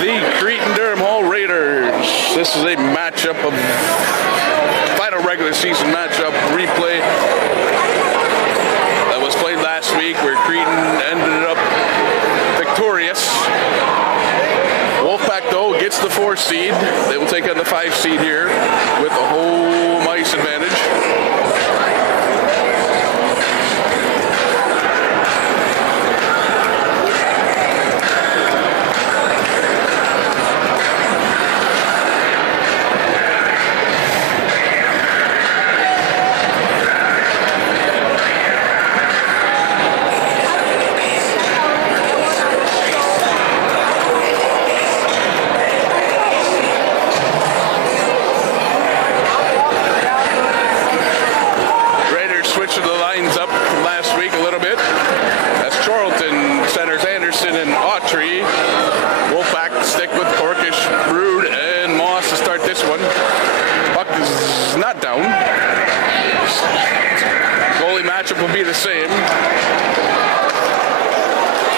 the Cretin-Derham Hall Raiders. This is a matchup of final regular season matchup replay that was played last week where Cretin ended up victorious. Wolfpack though gets the 4 seed. They will take on the 5 seed here with a home ice advantage. Not down. Goalie matchup will be the same.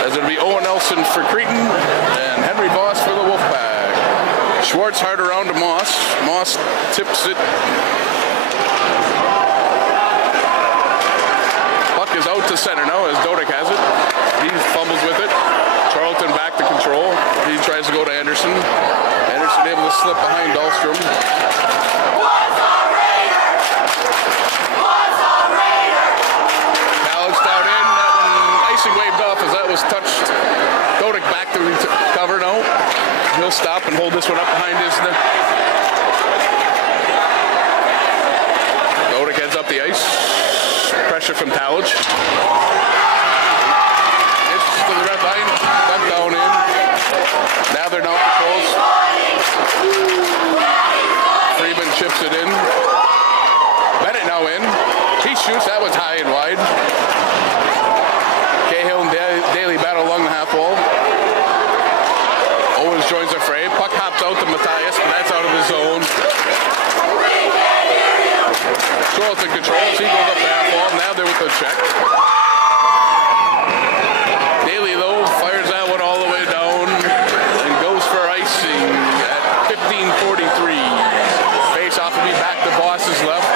As it'll be Owen Nelson for Cretin and Henry Voss for the Wolfpack. Schwartz hard around to Moss. Moss tips it. Puck is out to center now as Dodick has it. He fumbles with it. Charlton back to control. He tries to go to Anderson. Anderson able to slip behind Dahlstrom. Waved off as that was touched. Dodick back to cover now. He'll stop and hold this one up behind his net. Dodick heads up the ice. Pressure from Cottage. It's to the red line. Duck down in. Now they're now controls. Freeman chips it in. Bennett now in. He shoots. That one's high and wide. Daly battle along the half wall. Owens joins the fray. Puck hops out to Matthias, but that's out of his zone. Charlton controls. He goes up the half wall. Now they're with the check. Daly, though, fires that one all the way down and goes for icing at 15:43. Face off will be back to Voss's left.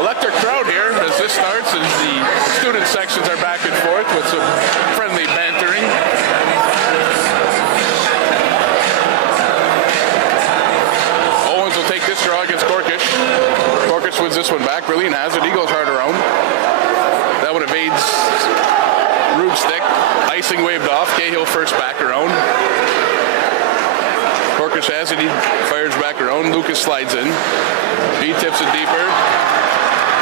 Electric crowd here as this starts as the student sections are back and forth with some friendly bantering. Owens will take this draw against Corkish. Corkish wins this one back. Berlin has it. He goes hard around. That one evades Rude's stick. Icing waved off. Cahill first back around. Corkish has it. He fires back around. Lucas slides in. He tips it deeper.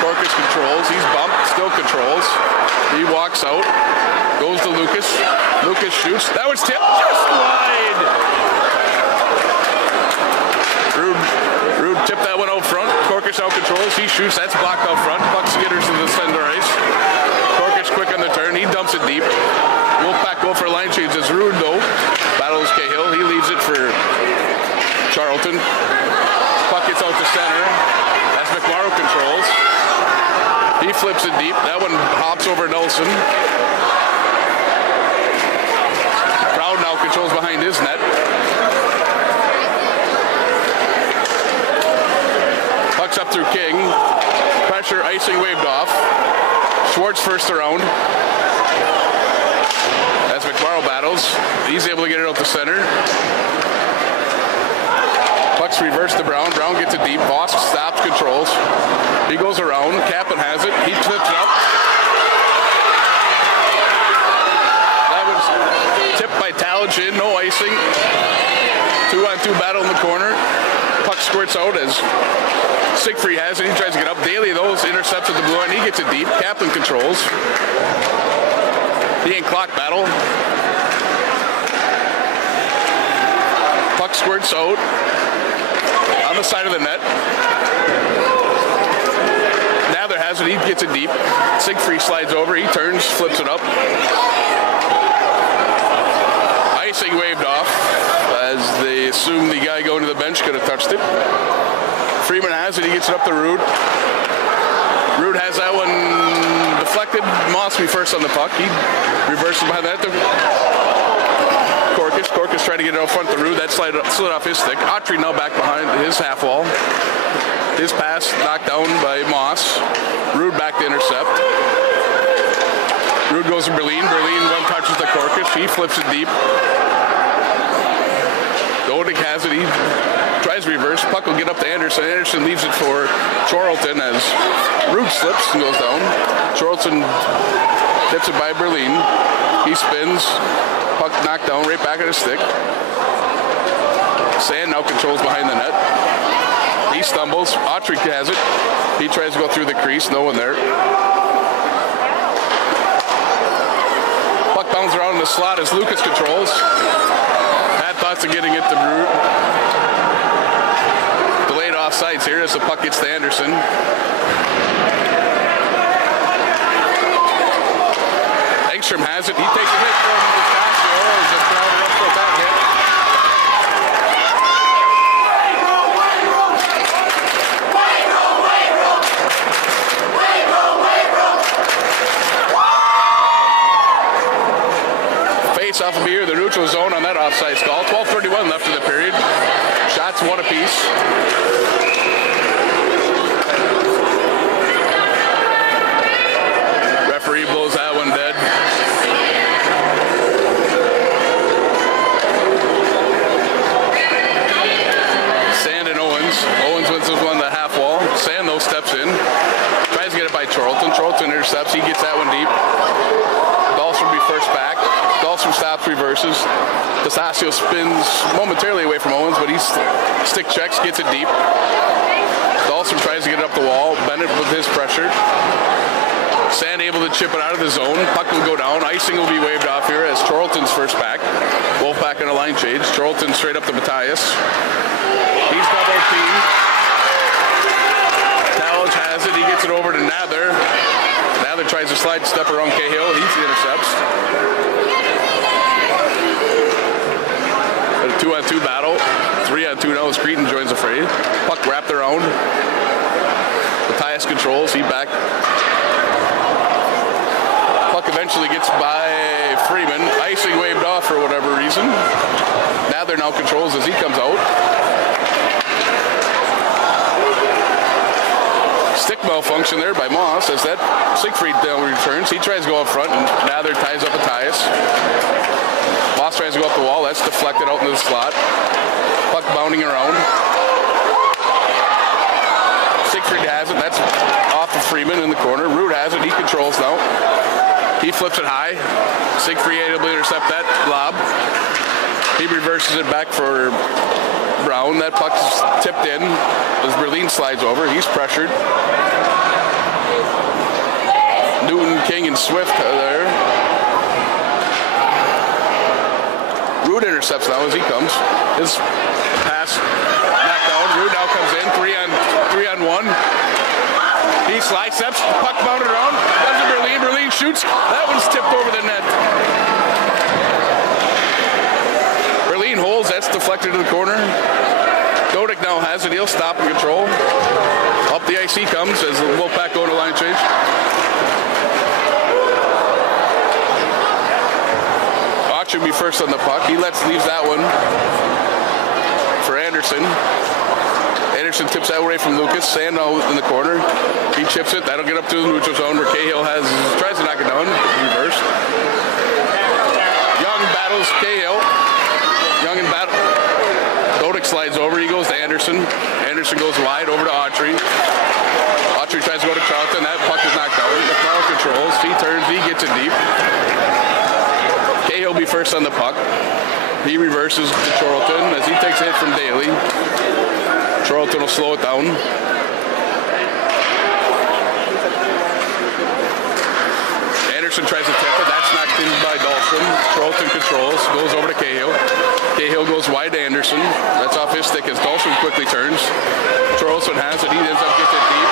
Corkish controls. He's bumped. Still controls. He walks out. Goes to Lucas. Lucas shoots. That was tipped just wide. Rude tipped that one out front. Corkish out controls. He shoots. That's blocked out front. Puck skitters to the center ice. Corkish quick on the turn. He dumps it deep. Wolfpack go for line change as Rude, though, battles Cahill. He leaves it for Charlton. Puck gets out to center. That's McMorrow controls. He flips it deep. That one hops over Nelson. Proud now controls behind his net. Puck's up through King. Pressure, icing waved off. Schwartz first around. As McMorrow battles, he's able to get it out to center. Puck's reversed to Brown. Brown gets it deep. Voss stops, controls. He goes around. Kaplan has it. He flips it up. That was tipped by Talage in. No icing. 2-on-2 battle in the corner. Puck squirts out as Siegfried has it. He tries to get up. Daly, though, intercepts at the blue line. He gets it deep. Kaplan controls. He ain't clock battle. Puck squirts out on the side of the net. Nather has it. He gets it deep. Siegfried slides over. He turns, flips it up. Icing waved off as they assume the guy going to the bench could have touched it. Freeman has it. He gets it up to Rude. Rude has that one deflected. Moss be first on the puck. He reverses behind that to Corkish. Corkish Corkish tried to get it out front to Rude. That slid off his stick. Autry now back behind his half wall. His pass knocked down by Moss. Rude back to intercept. Rude goes to Berlin. Berlin one touches the Corkish. He flips it deep. Dodick has it. He tries reverse. Puck will get up to Anderson. Anderson leaves it for Charlton as Rude slips and goes down. Charlton hits it by Berlin. He spins. Puck knocked down right back at his stick. Sand now controls behind the net. He stumbles. Autry has it. He tries to go through the crease. No one there. Puck bounces around in the slot as Lucas controls. Had thoughts of getting it to Brute. Delayed offsides here as the puck gets to Anderson. Engstrom has it. He takes a hit from Destasio as the crowd runs for that hit. Face off of here, the neutral zone on that offside call. 12:31 left in the period. Shots one apiece. Referee blows that one dead. Sand and Owens. Owens wins this one to the half wall. Sand though steps in. Tries to get it by Charlton. Charlton intercepts. He gets that one deep. Dahlstrom be first back. Dahlstrom stops, reverses. Destasio spins momentarily away from Owens, but he stick checks, gets it deep. Dahlstrom tries to get it up the wall. Bennett with his pressure. Sand able to chip it out of the zone. Puck will go down. Icing will be waved off here as Charlton's first back. Wolf back in a line change. Charlton straight up to Matthias. He's double teamed. Cottage has it. He gets it over to Nather. Nather tries to slide step around Cahill. He intercepts. A 2-on-2 battle. 3-on-2 now as Cretin joins the fray. Puck wrapped around. Matthias controls. He back. Puck eventually gets by Freeman. Icing waved off for whatever reason. Nather now controls as he comes out. Stick malfunction there by Moss as that Siegfried down returns. He tries to go up front and Nather ties up Matthias. Moss tries to go up the wall. That's deflected out into the slot. Puck bounding around. Siegfried has it. That's off of Freeman in the corner. Root has it. He controls now. He flips it high. Siegfried able to intercept that lob. He reverses it back for Brown. That puck's tipped in as Berlin slides over. He's pressured. Newton, King, and Swift are there. Root intercepts now as he comes. His pass knocked down. Root now comes in. 3-on-1. He slides steps. Puck bounded around. Does it Berlin. Berlin shoots. That one's tipped over the net. Berlin holds. That's deflected to the corner. Dodick now has it. He'll stop and control. Up the ice he comes as the Wolfpack go to line change. Autry will be first on the puck. He leaves that one for Anderson. Anderson tips that away from Lucas. Sand now in the corner. He chips it. That'll get up to the neutral zone where Cahill tries to knock it down. Reverse. Young battles Cahill. Young and battle. Dodick slides over. He goes to Anderson. Anderson goes wide over to Autry. Autry tries to go to Charlton. That puck is knocked out. The crowd controls. He turns. He gets it deep. Cahill will be first on the puck. He reverses to Charlton as he takes a hit from Daly. Charlton will slow it down. Anderson tries to tip it. That's knocked in by Dahlstrom. Charlton controls. Goes over to Cahill. Cahill goes wide to Anderson. That's off his stick as Dahlstrom quickly turns. Charlton has it. He ends up getting it deep.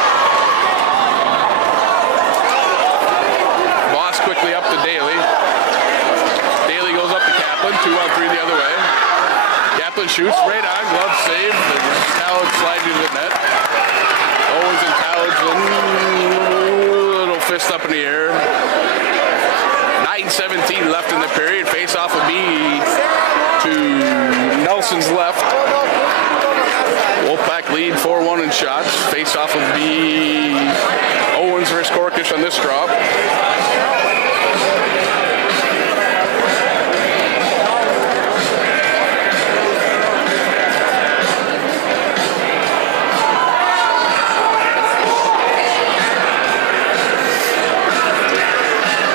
Boss quickly up to Daly. Daly goes up to Kaplan. 2-on-3 the other way. Kaplan shoots right on. Glove save. Cottage slides into the net. Owens and Cottage. Little fist up in the air. 9:17 left in the period. Face off of me to left. Wolfpack lead 4-1 in shots. Face-off will be Owens versus Corkish on this draw.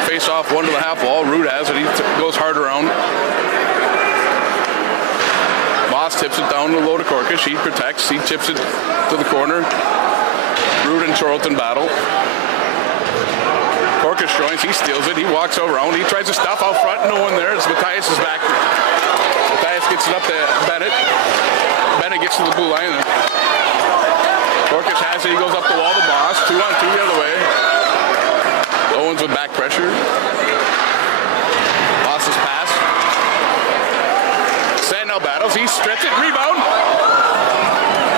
Face-off 1 to the half wall. Root has it. He goes hard around. Tips it down to low to Corkish. He protects. He chips it to the corner. Root and Charlton battle. Corkish joins. He steals it. He walks around. He tries to stuff out front. No one there. As Matthias is back. Matthias gets it up to Bennett. Bennett gets to the blue line. Corkish has it. He goes up the wall to Boss. 2-on-2 the other way. Owens with back pressure. Boss's pass. Now battles, he strips it, rebound.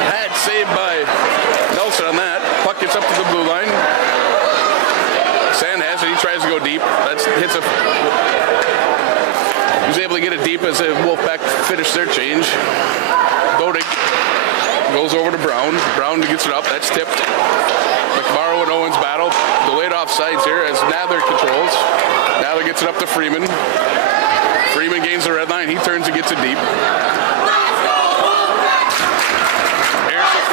Had saved by Nelson on that. Puck gets up to the blue line. Sand has it, he tries to go deep. Hits a. He was able to get it deep as the Wolfpack finished their change. Dodig goes over to Brown. Brown gets it up, that's tipped. McMorrow and Owens battle. Delayed offsides here as Nather controls. Nather gets it up to Freeman. Freeman gains the red line. He turns and gets it deep.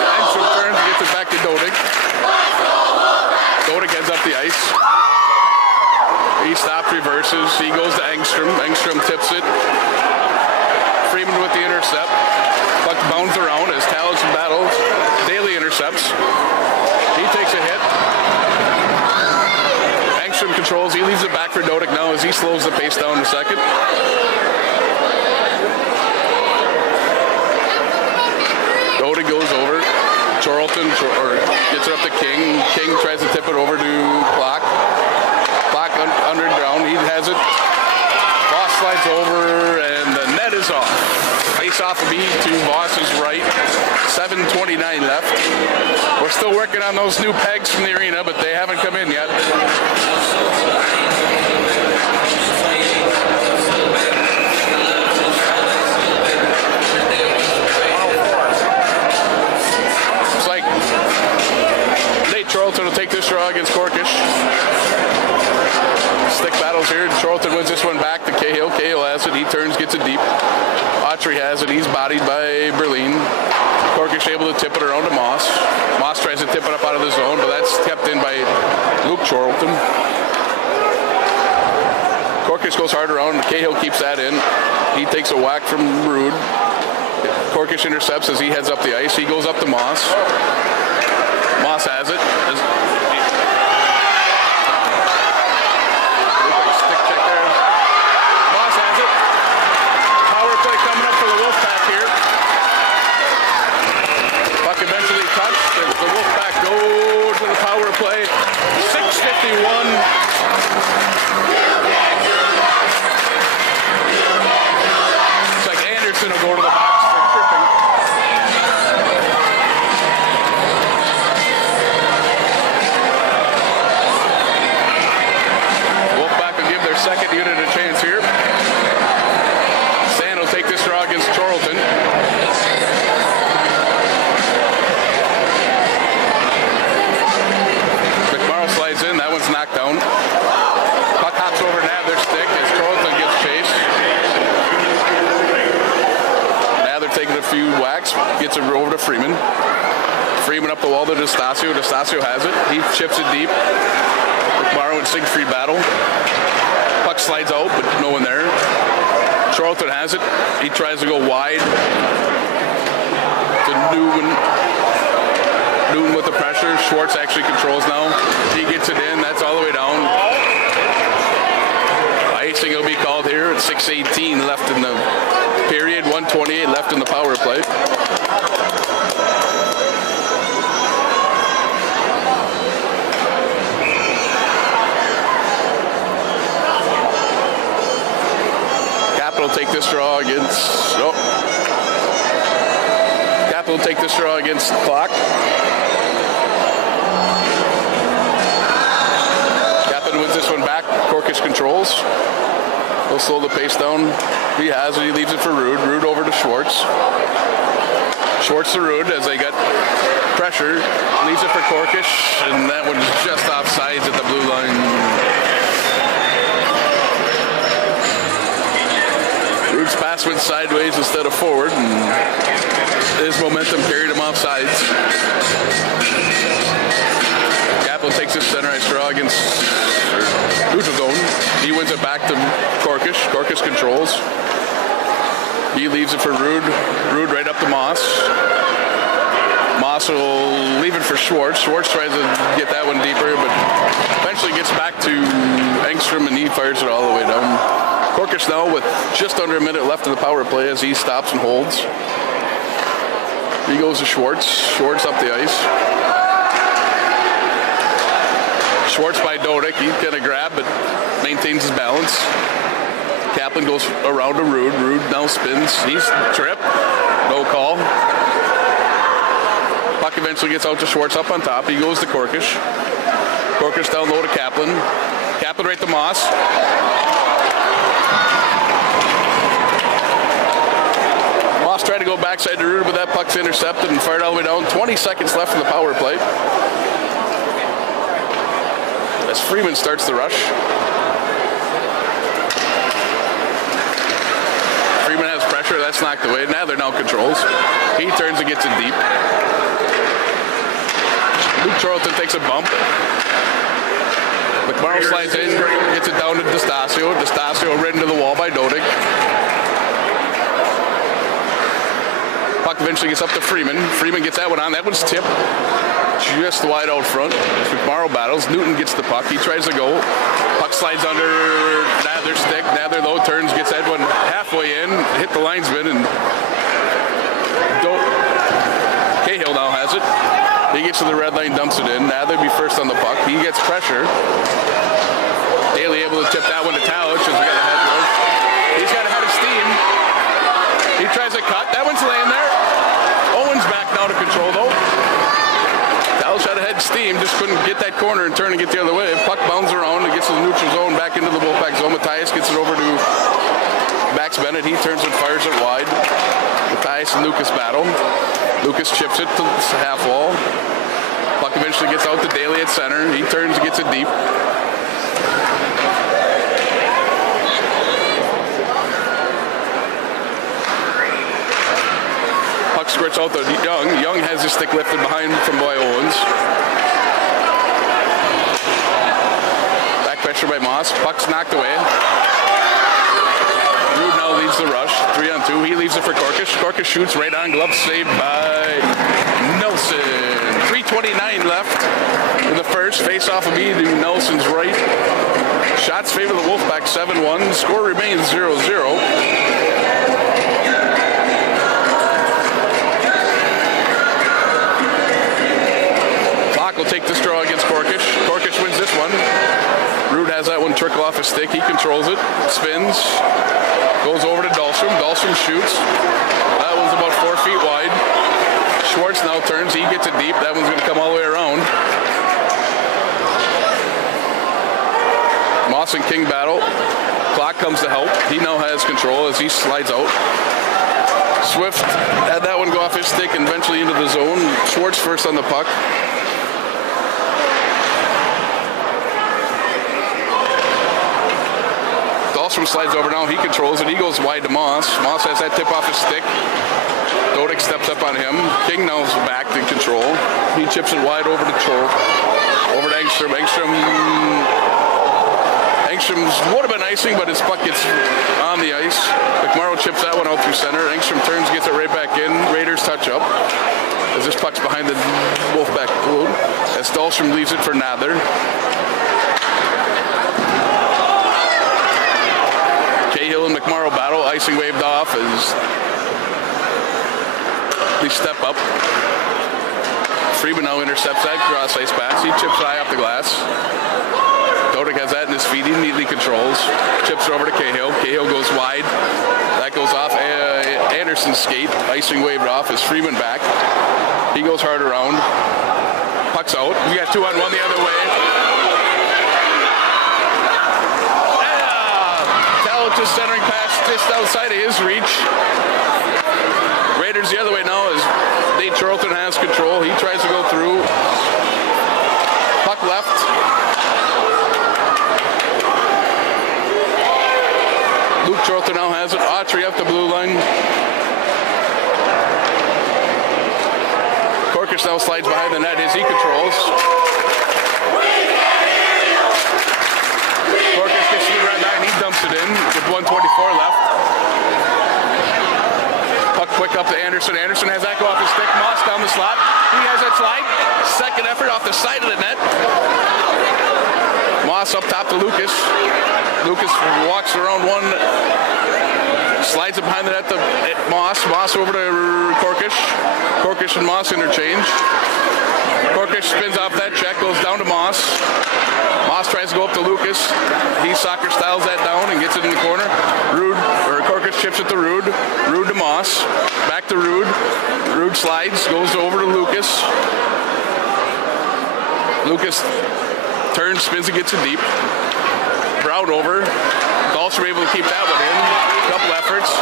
Engstrom turns and gets it back to Dodig. Dodig heads up the ice. He stops, reverses. He goes to Engstrom. Engstrom tips it. Freeman with the intercept. Puck bounds around as Talos battles. Daly intercepts. He takes a hit. Engstrom controls. He leaves it back for Dodig now as he slows the pace down a second. Dodig goes over. Charlton gets it up to King. King tries to tip it over to Clock. Clock underground. He has it. Voss slides over and the net is off. Face off will be to Voss's right. 7:29 left. We're still working on those new pegs from the arena, but they haven't come in yet. Looks like Nate Charlton will take this draw against Corkish. Stick battles here. Charlton wins this one back to Cahill. Cahill has it. He turns, gets it deep. Autry has it. He's bodied by Berlin. Corkish able to tip it around to Moss. Moss tries to tip it up out of the zone, but that's kept in by Luke Charlton. Corkish goes hard around. Cahill keeps that in. He takes a whack from Rude. Corkish intercepts as he heads up the ice. He goes up to Moss. Moss has it. Stick check there. Moss has it. Power play coming up for the Wolfpack here. Puck eventually touched. The Wolfpack go to the power play. 6:51. Looks like Anderson will go to the box for tripping. Wolfpack will give their second unit a chance here. Sand will take this draw against Charlton. Slides in, that one's knocked down. Puck hops over Nather's stick as Charlton gets chased. Nather taking a few whacks, gets it over to Freeman. Freeman up the wall to D'Estasio. D'Estasio has it. He chips it deep. McMorrow and Siegfried battle. Puck slides out, but no one there. Charlton has it. He tries to go wide to Newman. Newton with the pressure. Schwartz actually controls now. He gets it in. That's all the way down. Icing will be called here at 6:18 left in the period. 1:28 left in the power play. Capital take this draw against... Oh. Capital take this draw against Clock. Wins this one back. Corkish controls. He'll slow the pace down. He has it. He leaves it for Rude. Rude over to Schwartz. Schwartz to Rude as they get pressure. Leaves it for Korkish, and that one's just off sides at the blue line. Rude's pass went sideways instead of forward, and his momentum carried him off sides. Kaplan takes his center ice draw against neutral zone. He wins it back to Korkish. Korkish controls. He leaves it for Rude. Rude right up to Moss. Moss will leave it for Schwartz. Schwartz tries to get that one deeper, but eventually gets back to Engstrom, and he fires it all the way down. Korkish now with just under a minute left in the power play as he stops and holds. He goes to Schwartz. Schwartz up the ice. Schwartz by Dodick. He's going to grab, but maintains his balance. Kaplan goes around to Rude. Rude now spins. He's tripped. No call. Puck eventually gets out to Schwartz up on top. He goes to Korkish. Korkish down low to Kaplan. Kaplan right to Moss. Moss tried to go backside to Rude, but that puck's intercepted and fired all the way down. 20 seconds left in the power play. As Freeman starts the rush. Freeman has pressure. That's knocked away. Nadler now controls. He turns and gets it deep. Luke Charlton takes a bump. McMorrow slides in, gets it down to DeStasio. DeStasio ridden to the wall by Dodick. Puck eventually gets up to Freeman. Freeman gets that one on. That one's tipped just wide out front. McMorrow battles. Newton gets the puck. He tries to go. Puck slides under Nadler's stick. Nadler though turns, gets that one halfway in, hit the linesman, and Cahill now has it. He gets to the red line, dumps it in. Nadler be first on the puck. He gets pressure. Daly able to tip that one to Talich as we got a head rush. He's got a head of steam. He tries a cut. That one's laying there. Owen's back now to control though. Talich had a head steam, just couldn't get that corner and turn and get the other way. Puck bounds around and gets to the neutral zone, back into the Wolfpack zone. Matthias gets it over to Max Bennett. He turns and fires it wide. Matthias and Lucas battle. Lucas chips it to the half wall. Puck eventually gets out to Daly at center. He turns and gets it deep. Puck squirts out to Young. Young has his stick lifted behind from Boy Owens. Back pressure by Moss. Puck's knocked away. Rude now leads the rush. 3-on-2. He leaves it for Korkish. Korkish shoots right on. Glove saved by Nelson. 3:29 left in the first. Face off of me to Nelson's right. Shots favor the Wolfpack 7-1. Score remains 0-0. Clock will take this draw against Korkish. Korkish wins this one. Rude has that one trickle off his stick. He controls it. Spins. Goes over to Dahlstrom. Dahlstrom shoots. That one's about 4 feet wide. Schwartz now turns. He gets it deep. That one's going to come all the way around. Moss and King battle. Clock comes to help. He now has control as he slides out. Swift had that one go off his stick and eventually into the zone. Schwartz first on the puck. Dahlstrom slides over now. He controls it. He goes wide to Moss. Moss has that tip off his stick. Dodick steps up on him. King now is back to control. He chips it wide over to Chol. Over to Engstrom. Engstrom's would have been icing, but his puck gets on the ice. McMorrow chips that one out through center. Engstrom turns, gets it right back in. Raiders touch up as this puck's behind the Wolfpack blue. As Dahlstrom leaves it for Nadler. Cahill and McMorrow battle. Icing waved off as they step up. Freeman now intercepts that cross ice pass. He chips high off the glass. Dodick has that in his feet. He neatly controls. Chips it over to Cahill. Cahill goes wide. That goes off Anderson's skate. Icing waved off as Freeman back. He goes hard around. Puck's out. We got 2-on-1 the other way. Talich just centering pass just outside of his reach. Raiders the other way now as Nate Charlton has control. He tries to go through. Puck left. Luke Charlton now has it. Autry up the blue line. Corkish now slides behind the net as he controls. Corkish gets to the red line. He dumps it in with 1:24 left. Puck quick up to Anderson. Anderson has that go off his stick. Moss down the slot. He has that slide. Second effort off the side of the net. Moss up top to Lucas. Lucas walks around one. Slides it behind the net to Moss. Moss over to Corkish. Corkish and Moss interchange. Corkish spins off that check. Goes down to Moss. Moss tries to go up to Lucas. He soccer styles that down and gets it in the corner. Corkish chips it to Rude. Rude to Moss. Back to Rude. Rude slides. Goes over to Lucas. Lucas turns, spins and gets it deep. Brown over. Dahlstrom able to keep that one in. Couple efforts.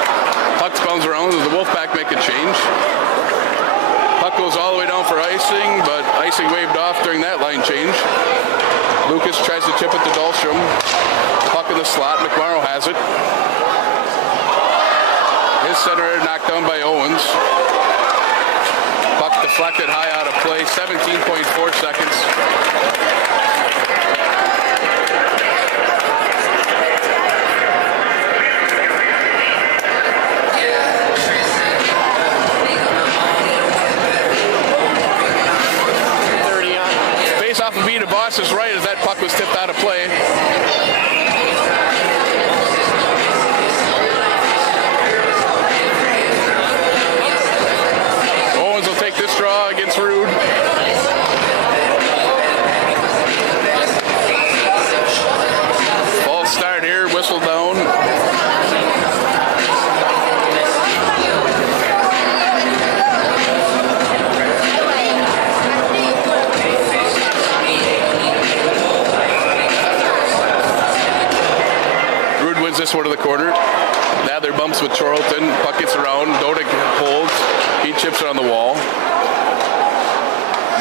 Puck bounces around as the Wolfpack make a change. Puck goes all the way down for icing, but icing waved off during that line change. Lucas tries to chip it to Dahlstrom. Puck in the slot. McMorrow has it. His center knocked down by Owens. Puck deflected high out of play. 17.4 seconds. Off of Vita Boss's right as that puck was tipped out of play. Owens will take this draw against Rude. False start here, whistle down. This one to the corner. Nather bumps with Charlton. Puck gets around. Dodick holds. He chips it on the wall.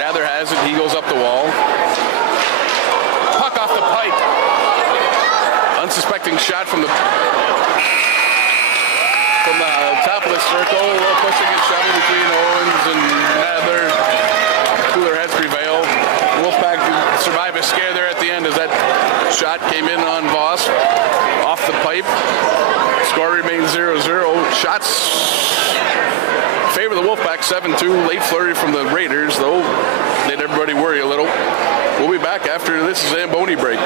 Nather has it. He goes up the wall. Puck off the pipe. Unsuspecting shot from the top of the circle. A little pushing and shoving between Owens and Nather. Cooler heads prevail. Wolfpack survive a scare there at the end as that shot came in on Voss. Off the pipe. Score remains 0-0. Shots favor the Wolfpack 7-2. Late flurry from the Raiders, though. Made everybody worry a little. We'll be back after this Zamboni break.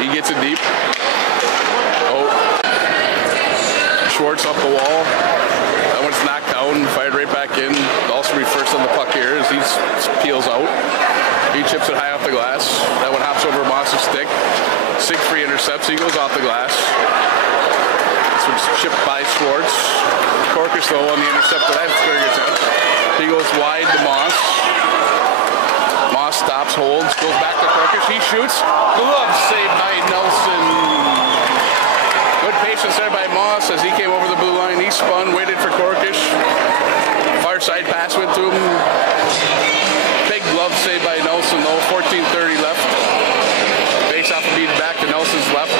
He gets it deep. Oh. Schwartz up the wall. That one's knocked down, fired right back in. Also be first on the puck here as he peels out. He chips it high off the glass. That one hops over Moss's stick. Siegfried intercepts. He goes off the glass. This one's chipped by Schwartz. Corkus, though, on the intercept. That's very good attempt. He goes wide to Moss. Moss stops, holds, goes back to Corkus. He shoots. Glove saved by Nelson. Good patience there by Moss as he came over the blue line. He spun, waited for Corkish. Far side pass went to him. Big glove save by Nelson, though. 14:30 left. Face off beat back to Nelson's left.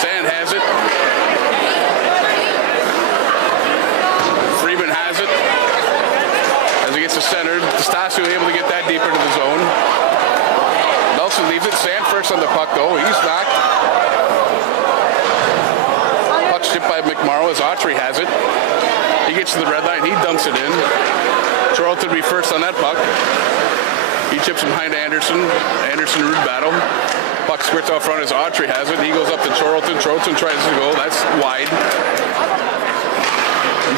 Sand has it. Freeman has it. As he gets to center, Stasio able to get that deep into the zone. Nelson leaves it. Sand first on the puck, though. He's knocked. Puck chipped by McMorrow as Autry has it. He gets to the red line. He dumps it in. Charlton will be first on that puck. He chips him behind Anderson. Anderson rude battle. Puck squirts out front as Autry has it. He goes up to Charlton. Charlton tries to go. That's wide.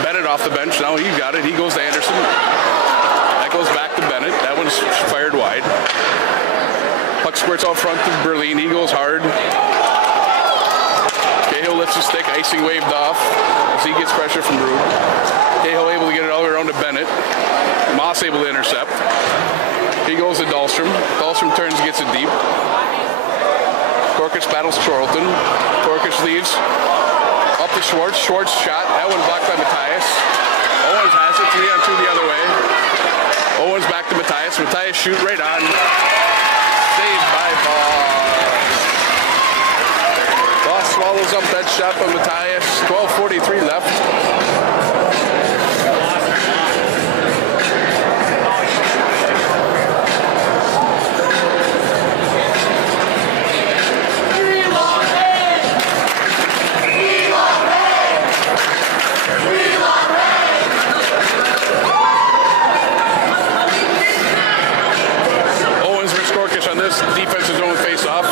Bennett off the bench. Now he got it. He goes to Anderson. That goes back to Bennett. That one's fired wide. Puck squirts out front to Berlin. He goes hard. Cahill lifts his stick. Icing waved off as he gets pressure from Rude. Cahill able to get it all the way around to Bennett. Moss able to intercept. He goes to Dahlstrom. Dahlstrom turns and gets it deep. Corkus battles Charlton. Corkus leaves. Up to Schwartz. Schwartz shot. That one blocked by Matthias. Owens has it. 3-on-2 the other way. Owens back to Matthias. Matthias shoot right on. Saved by Voss. Voss swallows up that shot by Matthias. 12:43 left. Defensive zone face off.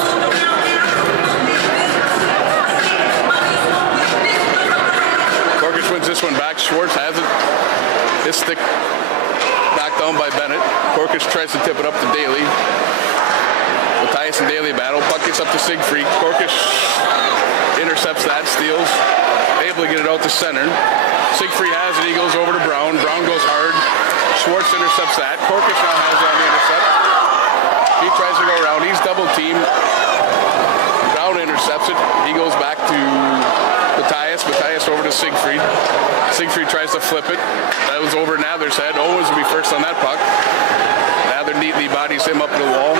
Corkus wins this one back. Schwartz has it. His stick knocked down by Bennett. Corkus tries to tip it up to Daly. Matthias and Daly battle. Puck gets up to Siegfried. Corkus intercepts that, steals. Able to get it out to center. Siegfried has it. He goes over to Brown. Brown goes hard. Schwartz intercepts that. Corkus now has it on the intercept. He tries to go around. He's double teamed. Brown intercepts it. He goes back to Matthias. Matthias over to Siegfried. Siegfried tries to flip it. That was over Nather's head. Owens will be first on that puck. Nather neatly bodies him up the wall.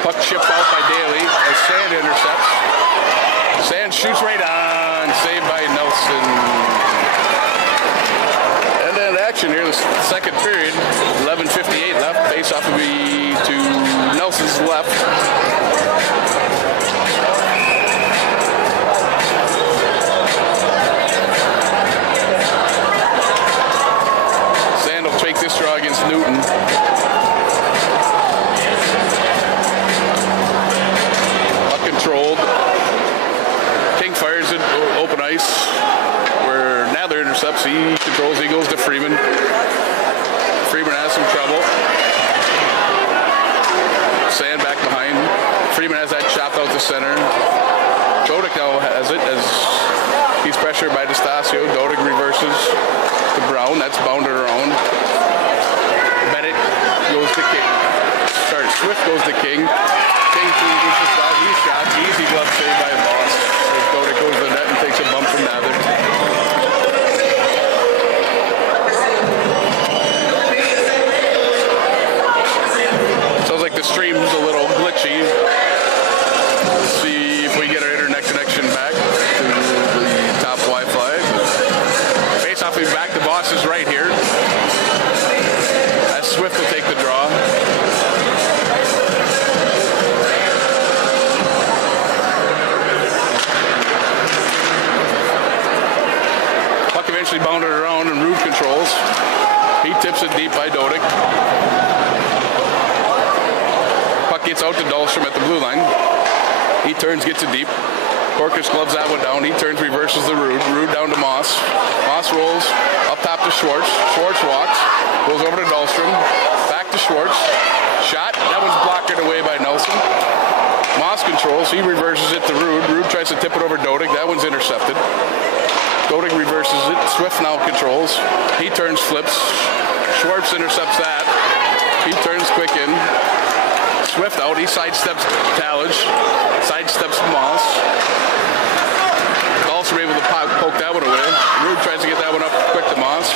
Puck chipped out by Daly as Sand intercepts. Sand shoots right on. Saved by Nelson. Action here, the second period, 11:58 left. Face-off will be to Nelson's left. Sand will take this draw against Newton. Puck controlled. King fires it open ice. Nather intercepts, he controls, he goes to Freeman. Freeman has some trouble. Sand back behind. Freeman has that chopped out to center. Dodik now has it as he's pressured by DeStasio. Dodik reverses to Brown, that's bounded around. Bennett goes to King. Sorry, Swift goes to King. King reaches the spot, he shots, easy glove save by Voss. As Dodik goes to the net and takes a bump from Nather. The stream's a little glitchy. Let's see if we get our internet connection back to the top Wi-Fi. Face-off will be back to Voss's right here. As Swift will take the draw. Puck eventually bounded around and Rude controls. He tips it deep by Dodik. rotates out to Dahlstrom at the blue line. He turns, gets it deep. Corkish gloves that one down. He turns, reverses the Rude. Rude down to Moss. Moss rolls up top to Schwartz. Schwartz walks, goes over to Dahlstrom. Back to Schwartz. Shot. That one's blocked away by Nelson. Moss controls. He reverses it to Rude. Rude tries to tip it over Dodig. That one's intercepted. Dodig reverses it. Swift now controls. He turns, flips. Schwartz intercepts that. He turns quick in. Swift out. He sidesteps Cottage. Sidesteps Moss. Also able to poke that one away. Rude tries to get that one up quick to Moss.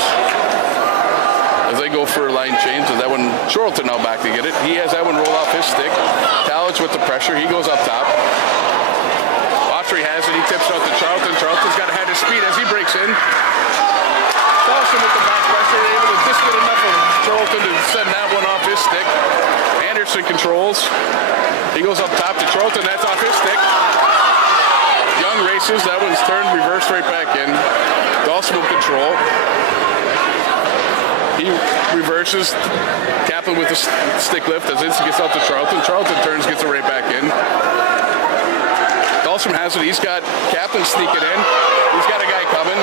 As they go for a line change, and that one, Charlton now back to get it. He has that one roll off his stick. Cottage with the pressure. He goes up top. Autry has it. He tips out to Charlton. Charlton's got to have his speed as he breaks in. Dawson with the back pressure, able to just get enough of Charlton to send that one off his stick. Anderson controls. He goes up top to Charlton. That's off his stick. Young races. That one's turned, reversed right back in. Dawson will control. He reverses. Kaplan with the stick lift as it gets out to Charlton. Charlton turns, gets it right back in. Dahlstrom has it. He's got Kaplan sneaking in. He's got a guy coming.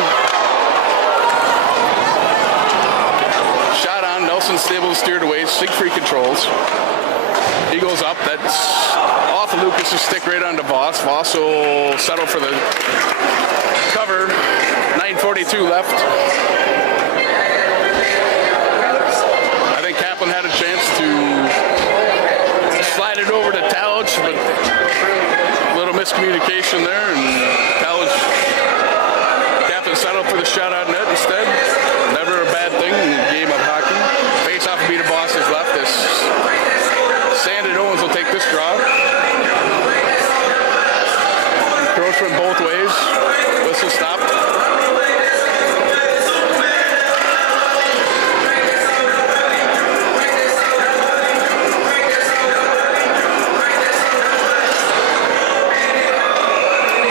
Shot on. Nelson's able to steer it away. Siegfried controls. He goes up. That's off of Lucas's stick right onto Voss. Voss will settle for the cover. 9:42 left. I think Kaplan had a chance to slide it over to Tallich, but a little miscommunication there, and Kaplan settled for the shot on net instead. Never a bad thing in the game of hockey. Face off and beat a boss is left. This Sanded Owens will take this draw. Encroachment both ways. Whistle stopped.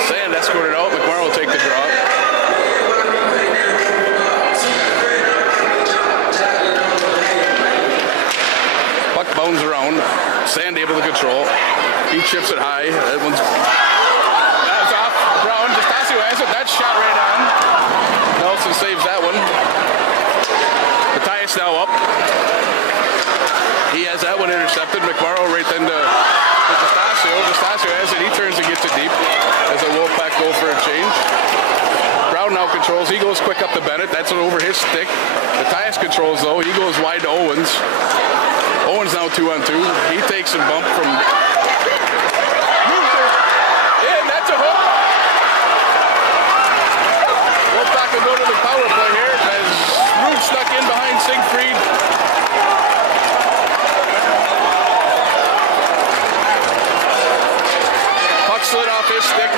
Sand escorted out. McMorrow will take the draw. Puck bounds around. Sand able to control. He chips it high. That one's off. Brown. Destasio has it. That's shot right on. Nelson saves that one. Matthias now up. He has that one intercepted. McMorrow right then to Destasio. Destasio has it. He turns and gets it deep as the Wolfpack go for a change. Brown now controls. He goes quick up to Bennett. That's over his stick. Matthias controls though. He goes wide to Owens. Owens now 2-on-2. He takes a bump from... And that's a hook. Wolfpack will go to the power play here as Root stuck in behind Siegfried. Puck slid off his stick.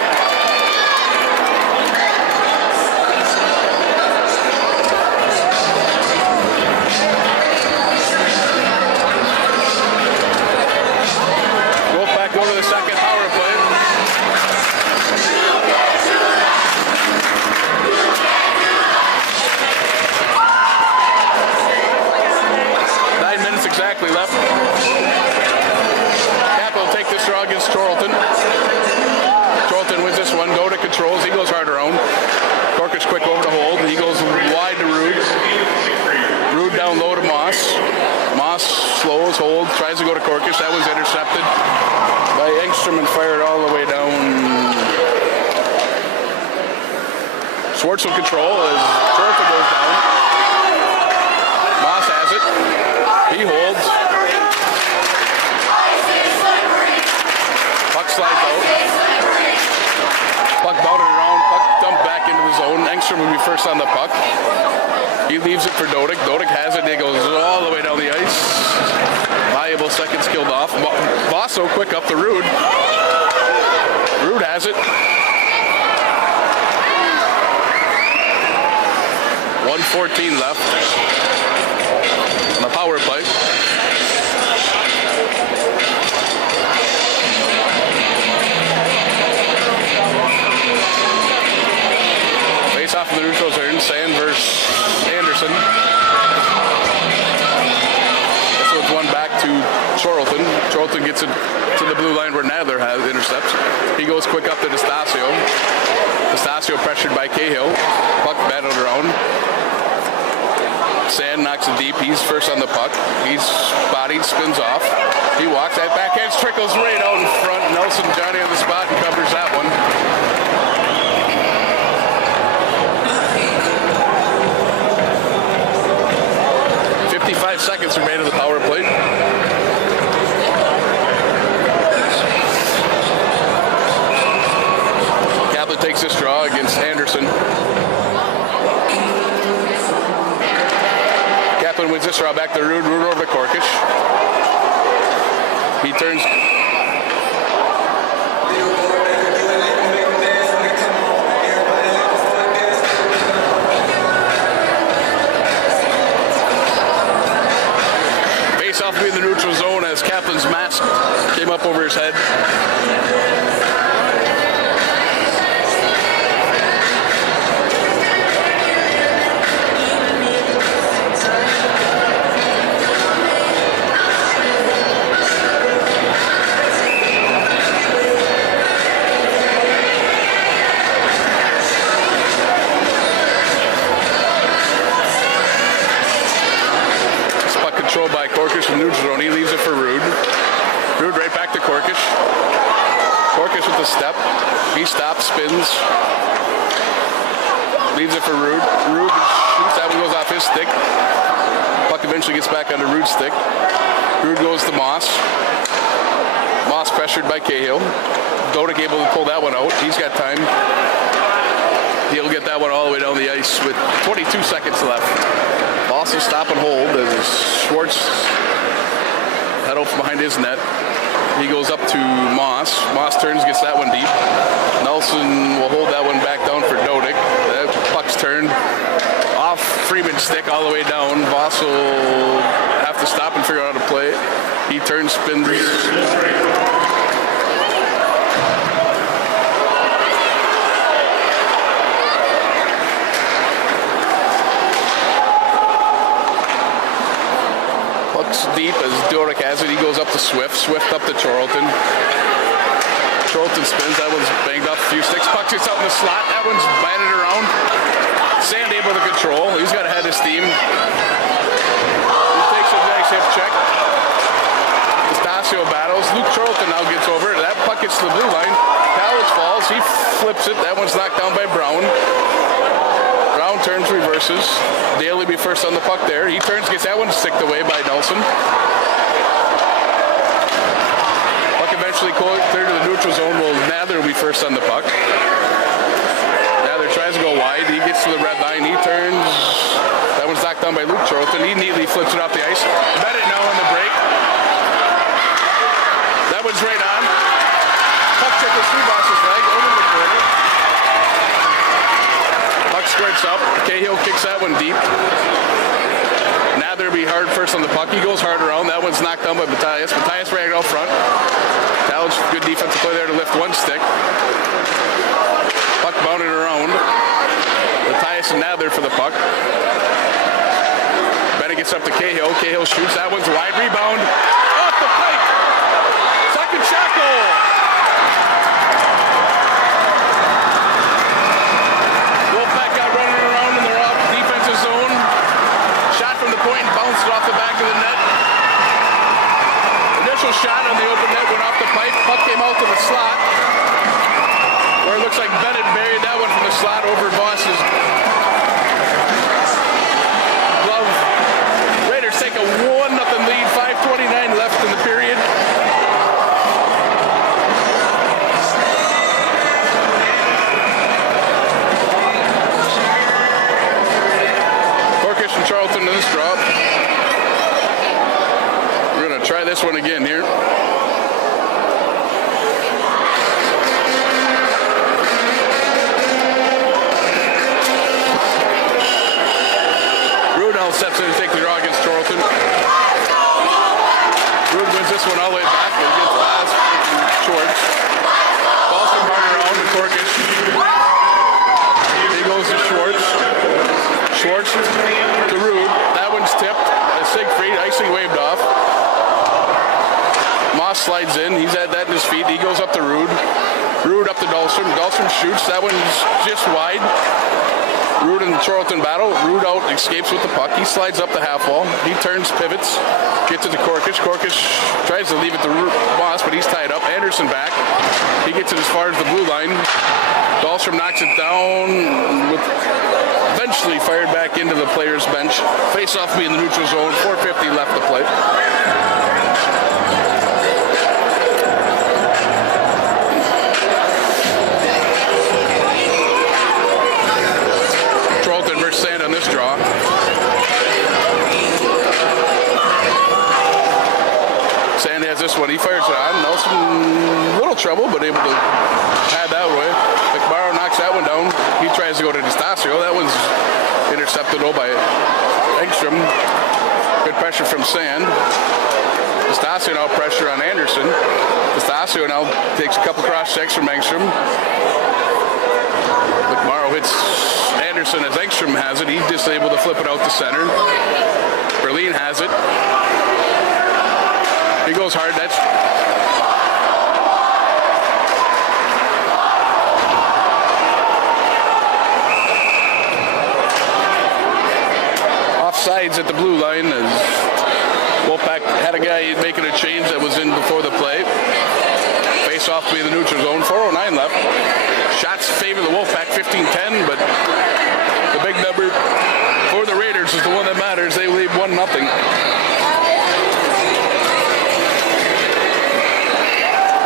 Go to the second power play. Exactly left. Kaplan will take this draw against Charlton. Charlton wins this one. Go to controls. He goes hard around. Corkish quick over to hold. He goes wide to Rude. Rude down low to Moss. Moss slows, hold, tries to go to Corkish. That one's intercepted by Engstrom and fired all the way down. Schwartz will control as Charlton goes down. Moss has it. He holds. Puck slides out. Puck bounded around. Puck dumped back into the zone. Engstrom will be first on the puck. He leaves it for Dodig. Dodig has it. He goes all the way down the ice. Valuable seconds killed off. Basso quick up to Rude. Rude has it. 1:14 left on the power play. Face off in the neutral zone. Sand versus Anderson. This one's one back to Charles. Charlton. Charlton gets it to the blue line where Nadler has intercepts. He goes quick up to D'Estasio. D'Estasio pressured by Cahill. Puck battled around. Sand knocks it deep. He's first on the puck. He's bodied, spins off. He walks. That backhand trickles right out in front. Nelson Johnny on the spot and covers that one. 55 seconds remain of the power play. Kaplan takes this draw against Anderson. Kaplan wins this draw back to Rude. Rude over to Korkish. He turns. Face off to be in the neutral zone as Kaplan's mask came up over his head. By Korkish from neutral zone. He leaves it for Rude. Rude right back to Korkish. Korkish with the step. He stops, spins. Leaves it for Rude. Rude shoots. That one goes off his stick. Puck eventually gets back onto Rude's stick. Rude goes to Moss. Moss pressured by Cahill. Dodick able to pull that one out. He's got time. He'll get that one all the way down the ice with 22 seconds left. Also stop and hold as Schwartz head out from behind his net. He goes up to Moss. Moss turns, gets that one deep. Nelson will hold that one back down for Dodick. That puck's turned off Freeman's stick all the way down. Voss will have to stop and figure out how to play it. He turns, spins. Deep as Dodick has it. He goes up to Swift. Swift up to Charlton. Charlton spins. That one's banged off a few sticks. Puck gets out in the slot. That one's batted around. Sand able to control. He's got ahead of steam. He takes a nice hip check. D'Estasio battles. Luke Charlton now gets over. That puck gets to the blue line. Cowles falls. He flips it. That one's knocked down by Brown. Brown turns, reverses. Daly be first on the puck there. He turns, gets that one sticked away by Nelson. Puck eventually cleared to the neutral zone. Well, Nather will be first on the puck. Nather tries to go wide. He gets to the red line. He turns. That one's knocked down by Luke Charlton. He neatly flips it off the ice. Bennett now on the break. That one's right on. Puck tickles through Boss's leg over the corner. Puck squirts up. Cahill kicks that one deep. Nather be hard first on the puck. He goes hard around. That one's knocked down by Matthias. Matthias ran out front. Talladge, good defensive play there to lift one stick. Puck bounded around. Matthias and Nather for the puck. Bennett gets up to Cahill. Cahill shoots. That one's wide. Rebound. Off the plate. Second shot goal. Off the back of the net. Initial shot on the open net went off the pipe. Puck came out to the slot. Where it looks like Bennett buried that one from the slot over Voss's glove. Raiders take a 1-0 lead. 5:29 left in the period. Korkish and Charlton in this drop. Try this one again here. Rude now steps in to take the draw against Charlton. Rude wins this one all the way back against Baz and Schwartz. Balls from hard around to Korkish. He goes to Schwartz. Schwartz to Rude. That one's tipped. Siegfried, icing waved off. Moss slides in. He's had that in his feet. He goes up to Rude. Rude up to Dahlstrom. Dahlstrom shoots. That one's just wide. Rude and Charlton battle. Rude out, escapes with the puck. He slides up the half wall. He turns, pivots, gets it to Korkish. Korkish tries to leave it to Moss, but he's tied up. Anderson back. He gets it as far as the blue line. Dahlstrom knocks it down with eventually fired back into the player's bench. Face off me in the neutral zone. 4:50 left to play. Charlton versus Sand on this draw. Sand has this one. He fires it on. Nelson, little trouble, but able to pad that way. McMorrow knocks that one down. He tries to go to D'Estasio. That one's intercepted by Engstrom. Good pressure from Sand. D'Estasio now pressure on Anderson. D'Estasio now takes a couple cross checks from Engstrom. McMorrow hits Anderson as Engstrom has it. He's just able to flip it out to center. Berlin has it. He goes hard. That's offsides at the blue line as Wolfpack had a guy making a change that was in before the play. Face off to be the neutral zone. 4:09 left. Shots favor the Wolfpack 15-10, but the big number for the Raiders is the one that matters. They lead 1-0.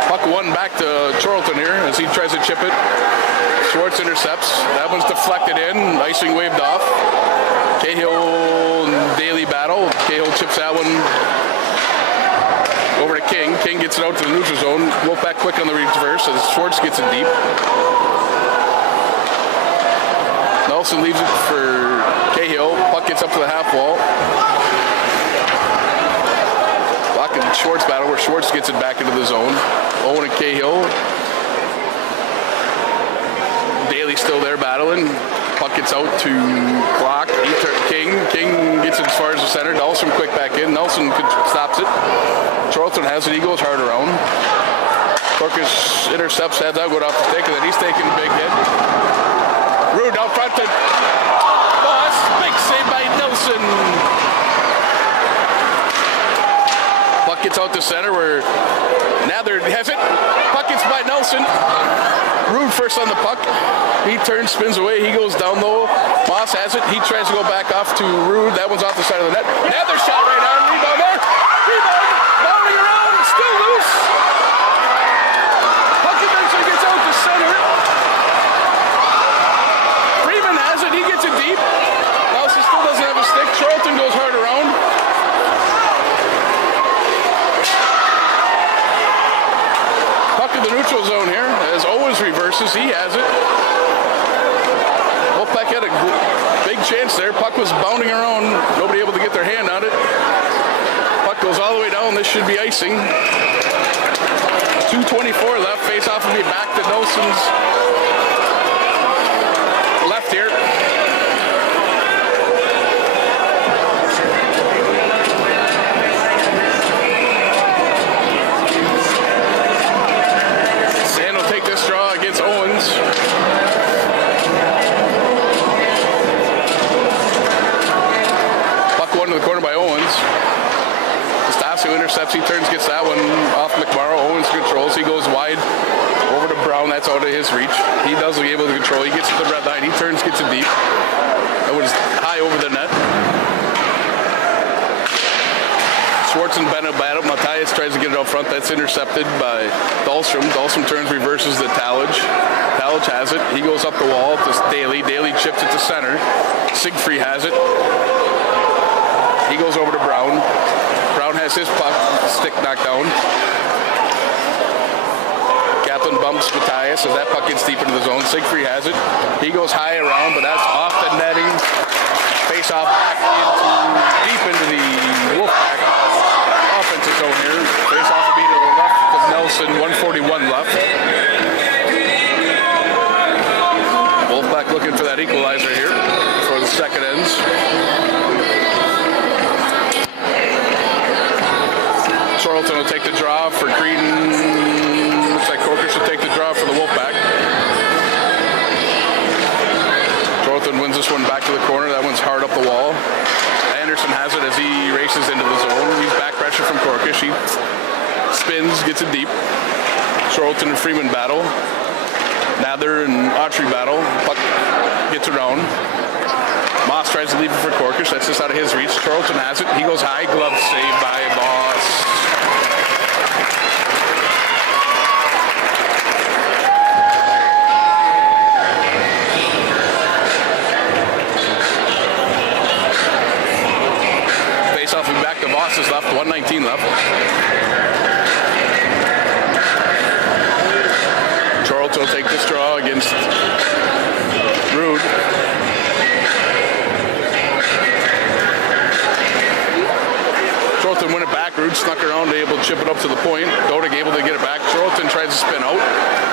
Puck one back to Charlton here as he tries to chip it. Schwartz intercepts. That one's deflected in. Icing waved off. Cahill and Daly battle. Cahill chips that one over to King. King gets it out to the neutral zone. Wolfpack quick on the reverse as Schwartz gets it deep. Nelson leaves it for Cahill. Puck gets up to the half wall. Block and Schwartz battle where Schwartz gets it back into the zone. Owen and Cahill. Daly still there battling. Puck gets out to Clock. King gets it as far as the center. Nelson quick back in. Nelson stops it. Charlton has it. He goes hard around. Korkish intercepts, has that one off the stick, and then he's taking a big hit. Rude out front to Boss. Big save by Nelson. Puck gets out to center where Nather has it. Puck gets by Nelson. Rude first on the puck. He turns, spins away. He goes down low. Moss has it. He tries to go back off to Rude. That one's off the side of the net. Nather shot right on. Rebound there. Rebound. Bounding around. Still loose. Puck eventually gets out to center. Freeman has it. He gets it deep. Nelson still doesn't have a stick. Charlton goes hard around. Puck in the neutral zone here as Owens reverses. He has it. Wolfpack had a big chance there. Puck was bounding around. Nobody able to get their hand on it. Puck goes all the way down. This should be icing. 2:24 left. Face off will be back to Nelson's left here. Sand will take this draw against Owens. Puck one to the corner by Owens. D'Estasio intercepts. He turns, gets that one off McMorrow. Owens controls. He goes wide over to Brown. That's out of his reach. He doesn't able to control. He gets to the red line. He turns, gets it deep. That was high over the net. Schwartz and Bennett battle. Matthias tries to get it out front. That's intercepted by Dahlstrom. Dahlstrom turns, reverses the Talage. Talage has it. He goes up the wall to Daly. Daly chips it to center. Siegfried has it. He goes over to Brown. Brown has his puck stick knocked down. Kaplan bumps Matthias as that puck gets deep into the zone. Siegfried has it. He goes high around, but that's off the netting. Face off back deep into the Wolfpack offensive zone here. Face off will be to the left of Nelson. 1:41 left. Wolfpack looking for that equalizer here for the second ends. Charlton will take the draw. draw for Cretin. Looks like Corker should take the draw for the Wolfpack. Charlton wins this one back to the corner. That one's hard up the wall. Anderson has it as he races into the zone. He's back pressure from Corkish. He spins, gets it deep. Charlton and Freeman battle. Nather and Autry battle. Puck gets around. Moss tries to leave it for Corkish. That's just out of his reach. Charlton has it. He goes high. Glove saved by Boss. Face off and back to Boss is left. 1:19 left. Charlton will take this draw against Rude. Charlton win it back. Rude snuck around, able to chip it up to the point. Dodig able to get it back. Charlton tries to spin out.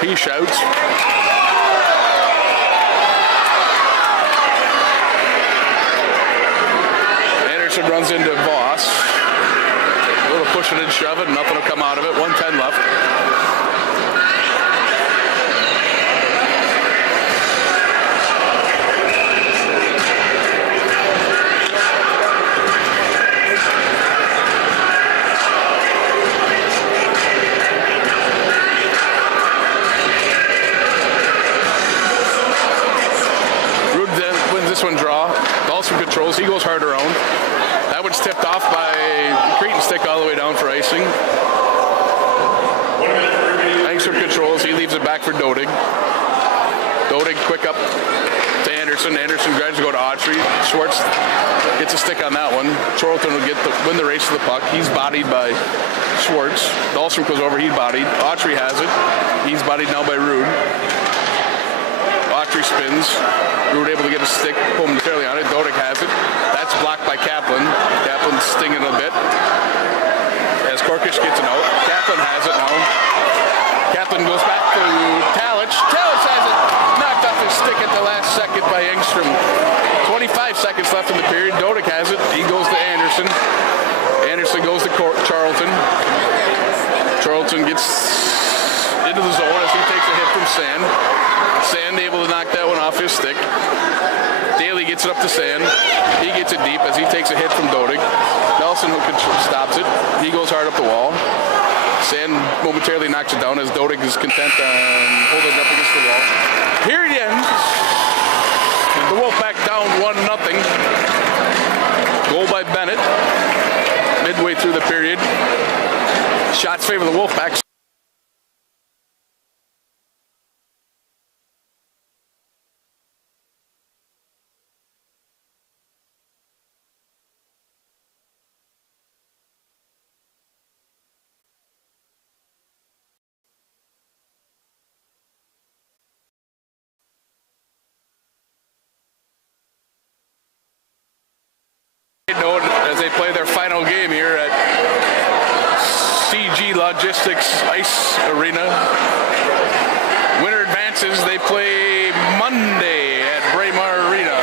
He shouts. Anderson runs into Voss. A little push it and shove it. Nothing will come out of it. 1:10 left. This one draw. Dahlstrom controls. He goes hard around. That one's tipped off by Cretin stick all the way down for icing. Engstrom controls. He leaves it back for Dodig. Dodig quick up to Anderson. Anderson grabs to go to Autry. Schwartz gets a stick on that one. Charlton will win the race to the puck. He's bodied by Schwartz. Dahlstrom goes over. He's bodied. Autry has it. He's bodied now by Rude. Autry spins. Rude able to get a stick, pull momentarily on it. Dodig has it. That's blocked by Kaplan. Kaplan's stinging a bit. As Corkish gets it out. Kaplan has it now. Kaplan goes back to Talich. Talich has it. Knocked off his stick at the last second by Engstrom. 25 seconds left in the period. Dodig has it. He goes to Anderson. Anderson goes to Charlton. Charlton gets into the zone as he takes a hit from Sand. Sand able to knock that one off his stick. Daly gets it up to Sand. He gets it deep as he takes a hit from Dodig. Nelson stops it. He goes hard up the wall. Sand momentarily knocks it down as Dodig is content on holding it up against the wall. Period ends. The Wolfpack down 1-0. Goal by Bennett. Midway through the period. Shots favor the Wolfpack. As they play their final game here at CG Logistics Ice Arena. Winner advances. They play Monday at Braemar Arena.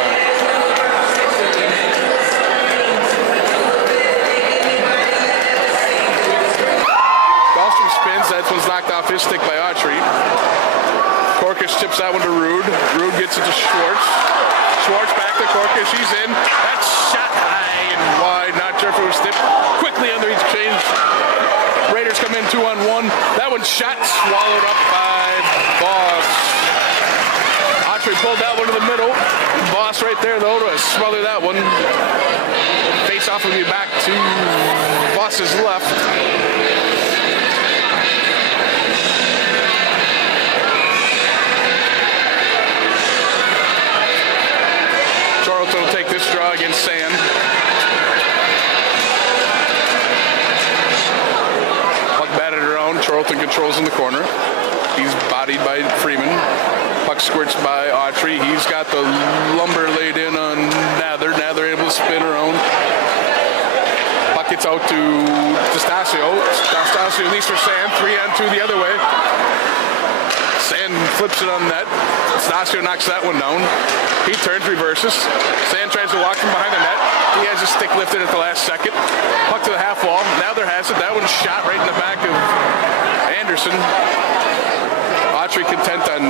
Dahlstrom spins. That one's knocked off his stick by Autry. Corkish tips that one to Rude. Rude gets it to Schwartz. Schwartz back to Corkish. He's in. That's shot high and wide. Not sure if it was tipped. Quickly under each change. Raiders come in 2-on-1. That one's shot swallowed up by Boss. Autry pulled that one to the middle. Boss right there though to smother that one. Face off will be back to Boss's left. Charlton will take this draw against Sand. Puck batted around. Charlton controls in the corner. He's bodied by Freeman. Puck squirts by Autry. He's got the lumber laid in on Nather. Nather able to spin around. Puck gets out to Stasio. Stasio leaves for Sand. 3-on-2 the other way. Sand flips it on net. Stasio knocks that one down. He turns, reverses. Sand tries to walk from behind the net. He has his stick lifted at the last second. Puck to the half wall. Now there has it. That one's shot right in the back of Anderson. Autry content on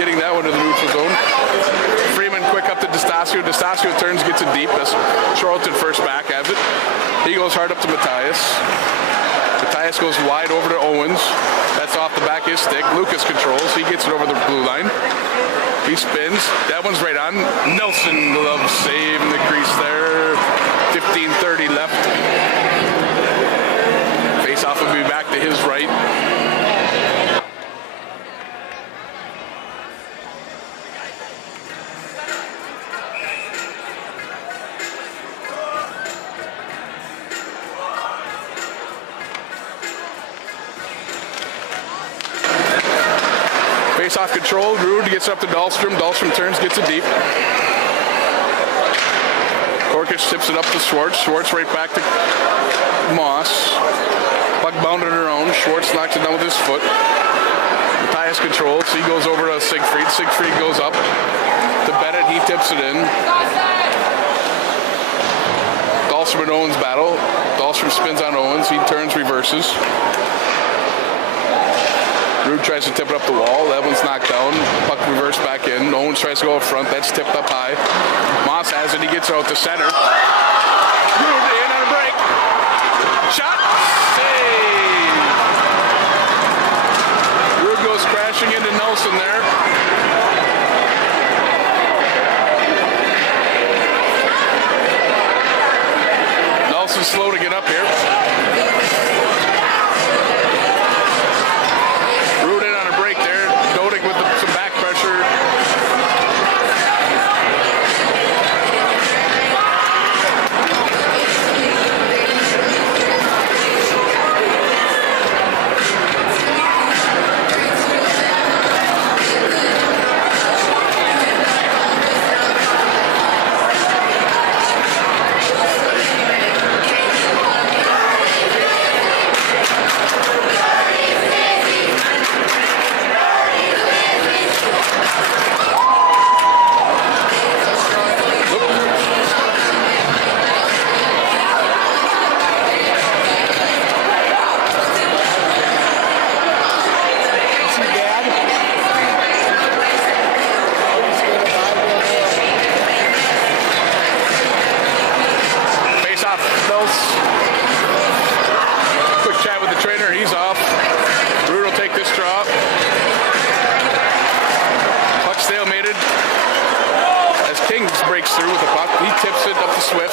getting that one to the neutral zone. Freeman quick up to D'Estasio. D'Estasio turns, gets it deep. That's Charlton first back has it. He goes hard up to Matthias. Matthias goes wide over to Owens. That's off the back of his stick. Lucas controls. He gets it over the blue line. He spins. That one's right on. Nelson loves save in the crease there. 15:30 left. Face-off will be back to his right. Face-off control. Rude gets up to Dahlstrom. Dahlstrom turns, gets it deep. Korkic tips it up to Schwartz. Schwartz right back to Moss. Puck bounded around. Schwartz knocks it down with his foot. Matthias controls. He goes over to Siegfried. Siegfried goes up to Bennett. He tips it in. Dahlstrom and Owens battle. Dahlstrom spins on Owens. He turns, reverses. Rude tries to tip it up the wall. That one's knocked down. Puck reversed back in. Owens tries to go up front. That's tipped up high. Moss has it. He gets out to center. Rude in on a break. Shot. Save. Rude goes crashing into Nelson there. Nelson's slow to get up here.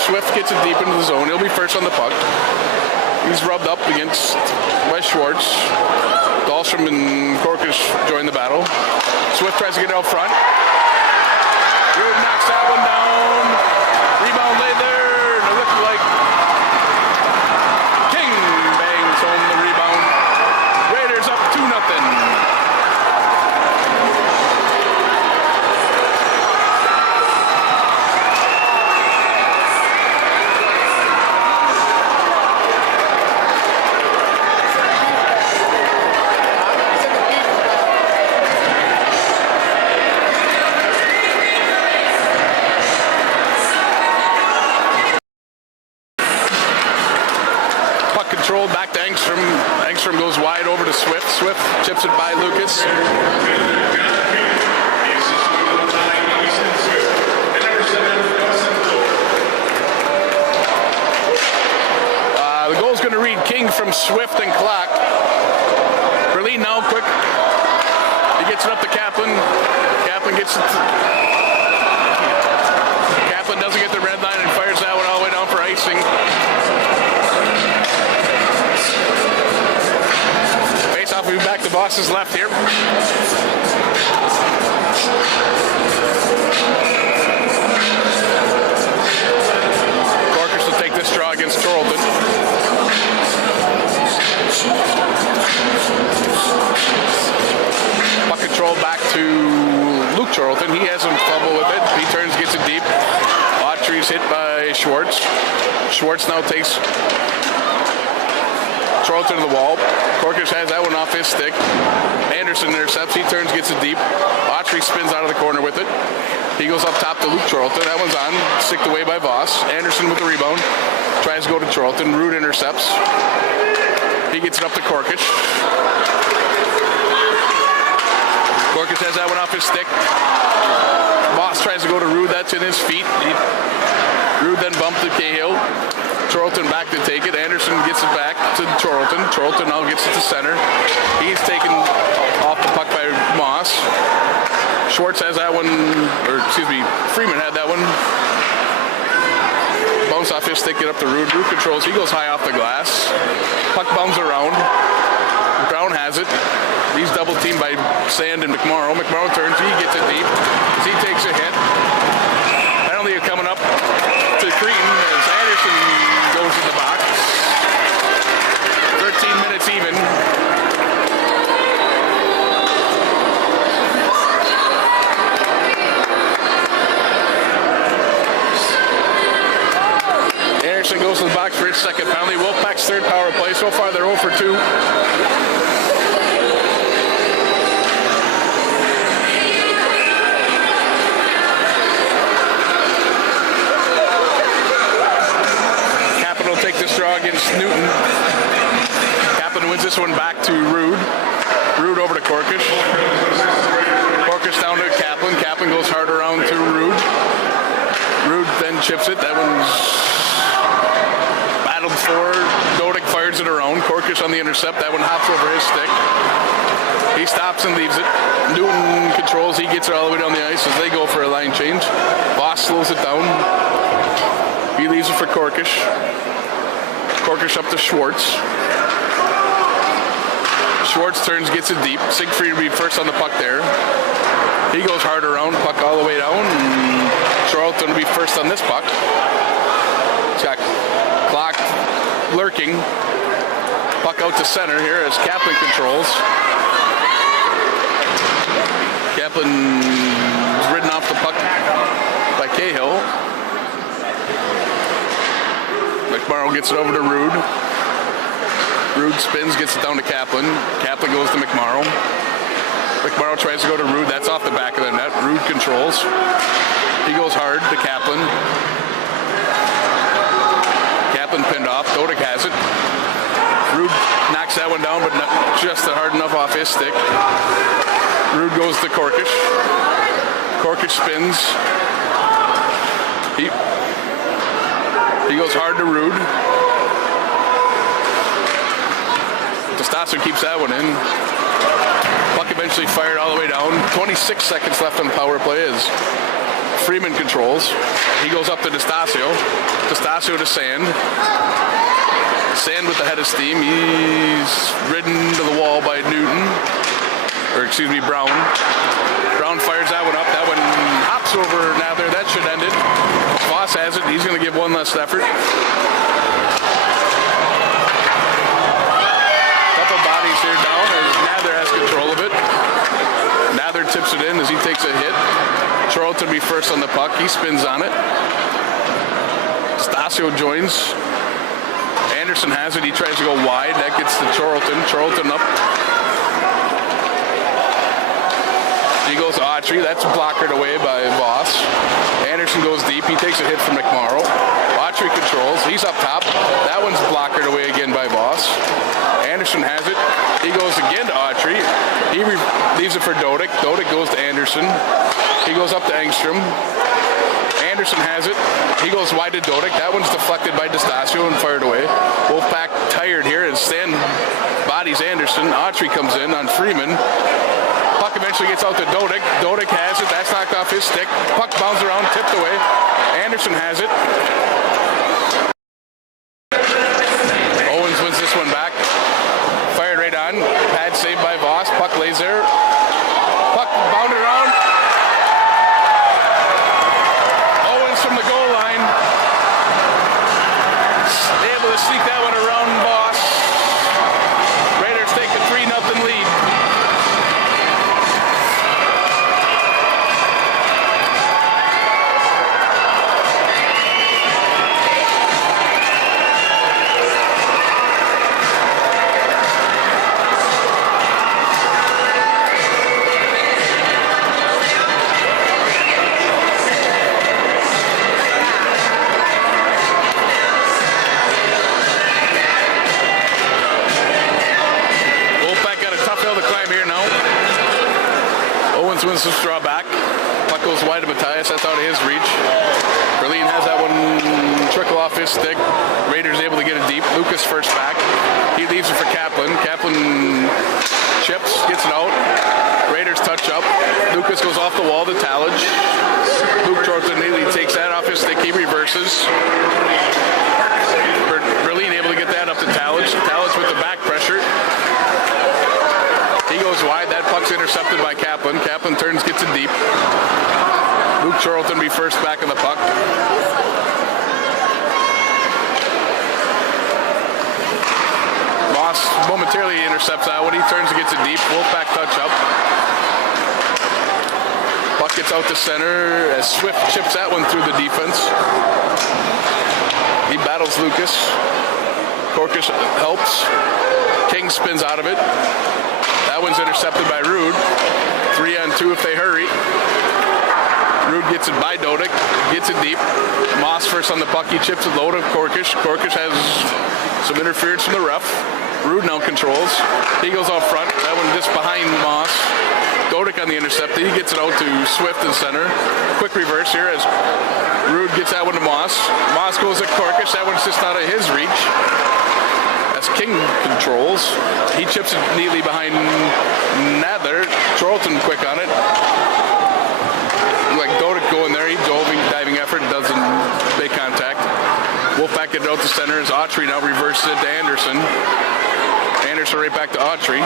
Swift gets it deep into the zone. He'll be first on the puck. He's rubbed up against by Schwartz. Dahlstrom and Korkic join the battle. Swift tries to get out front. Rude knocks that one down. Rebound laid there. It looked like King bangs home the rebound. Raiders up 2-0. Back to Engstrom. Engstrom goes wide over to Swift. Swift chips it by Lucas. The goal's going to read King from Swift and Clark. Berlin now quick. He gets it up to Kaplan. Kaplan gets it. Kaplan doesn't get the red line and fires that one all the way down for icing. Face-off, we'll be back to Boss's left here. Korkic will take this draw against Charlton. Puck control back to Luke Charlton. He has some trouble with it. He turns, gets it deep. Autry's hit by Schwartz. Schwartz now takes Throw it to the wall. Corkish has that one off his stick. Anderson intercepts. He turns, gets it deep. Autry spins out of the corner with it. He goes up top to Luke Charlton. That one's on. Sicked away by Voss. Anderson with the rebound. Tries to go to Charlton. Rude intercepts. He gets it up to Corkish. Corkish has that one off his stick. Voss tries to go to Rude. That's in his feet. Rude then bumped to Cahill. Charlton back to take it. Anderson gets it back to Charlton. Charlton now gets it to center. He's taken off the puck by Moss. Schwartz has that one, or excuse me, Freeman had that one. Bounce off his stick, get up to Rude. Rude controls. He goes high off the glass. Puck bounds around. Brown has it. He's double teamed by Sand and McMorrow. McMorrow turns. He gets it deep. He takes a hit. Penalty coming up to Cretin as Anderson goes in the box. 13 minutes even. Anderson goes to the box for his second penalty. Wolfpack's third power play. So far they're 0 for 2. Take this draw against Newton. Kaplan wins this one back to Rude. Rude over to Corkish. Corkish down to Kaplan. Kaplan goes hard around to Rude. Rude then chips it. That one's battled for. Dodick fires it around. Corkish on the intercept. That one hops over his stick. He stops and leaves it. Newton controls. He gets it all the way down the ice as they go for a line change. Voss slows it down. He leaves it for Corkish. Corkish up to Schwartz. Schwartz turns, gets it deep. Siegfried will be first on the puck there. He goes hard around, puck all the way down. Charlton will be first on this puck. He's got clock lurking. Puck out to center here as Kaplan controls. Kaplan ridden off the puck by Cahill. McMorrow gets it over to Rude. Rude spins, gets it down to Kaplan. Kaplan goes to McMorrow. McMorrow tries to go to Rude. That's off the back of the net. Rude controls. He goes hard to Kaplan. Kaplan pinned off. Dodick has it. Rude knocks that one down, but not just hard enough off his stick. Rude goes to Corkish. Corkish spins. He goes hard to Rude. D'Estacio keeps that one in. Puck eventually fired all the way down. 26 seconds left on the power play as Freeman controls. He goes up to D'Estacio. D'Estacio to Sand. Sand with the head of steam. He's ridden to the wall by Newton. Or excuse me, Brown. Brown fires that one up. That one hops over Nather. That should end it. Voss has it. He's going to give one last effort. Couple bodies here down as Nather has control of it. Nather tips it in as he takes a hit. Charlton will be first on the puck. He spins on it. Stasio joins. Anderson has it. He tries to go wide. That gets to Charlton. Charlton up. He goes to Autry. That's blockered away by Voss. Anderson goes deep. He takes a hit from McMorrow. Autry controls. He's up top. That one's blockered away again by Voss. Anderson has it. He goes again to Autry. He leaves it for Dodick. Dodick goes to Anderson. He goes up to Engstrom. Anderson has it. He goes wide to Dodick. That one's deflected by D'Estacio and fired away. Wolfpack tired here as Stan bodies Anderson. Autry comes in on Freeman. Puck eventually gets out to Dodick. Dodick has it. That's knocked off his stick. Puck bounces around, tipped away. Anderson has it. Owens wins this one back. Fired right on. Pad saved by Voss. Puck lays there. Puck bounded around. Owens from the goal line. Able to sneak that one around Voss. Raiders take a 3-0 lead. Owens wins the draw back. Puck goes wide to Matthias. That's out of his reach. Berlin has that one trickle off his stick. Raiders able to get it deep. Lucas first back. He leaves it for Kaplan. Kaplan chips, gets it out. Raiders touch up. Lucas goes off the wall to Talage. Luke Jordan nearly takes that off his stick. He reverses. Berlin able to get that up to Talage. Talage with the back pressure. He goes wide. That puck's intercepted by Kaplan. Kaplan turns, gets it deep. Luke Charlton be first back on the puck. Moss momentarily intercepts that one. He turns and gets it deep. Wolfpack touch up. Puck gets out to center as Swift chips that one through the defense. He battles Lucas. Corkish helps. King spins out of it. That one's intercepted by Rude. 3-on-2 if they hurry. Rude gets it by Dodick. Gets it deep. Moss first on the puck. He chips it low to Corkish. Corkish has some interference from the ref. Rude now controls. He goes out front. That one just behind Moss. Dodick on the intercept. He gets it out to Swift in center. Quick reverse here as Rude gets that one to Moss. Moss goes at Corkish. That one's just out of his reach. King controls. He chips it neatly behind Nather. Charlton quick on it. Like Dodick going there. He diving effort. Doesn't make contact. Wolfpack get it out to center as Autry now reverses it to Anderson. Anderson right back to Autry.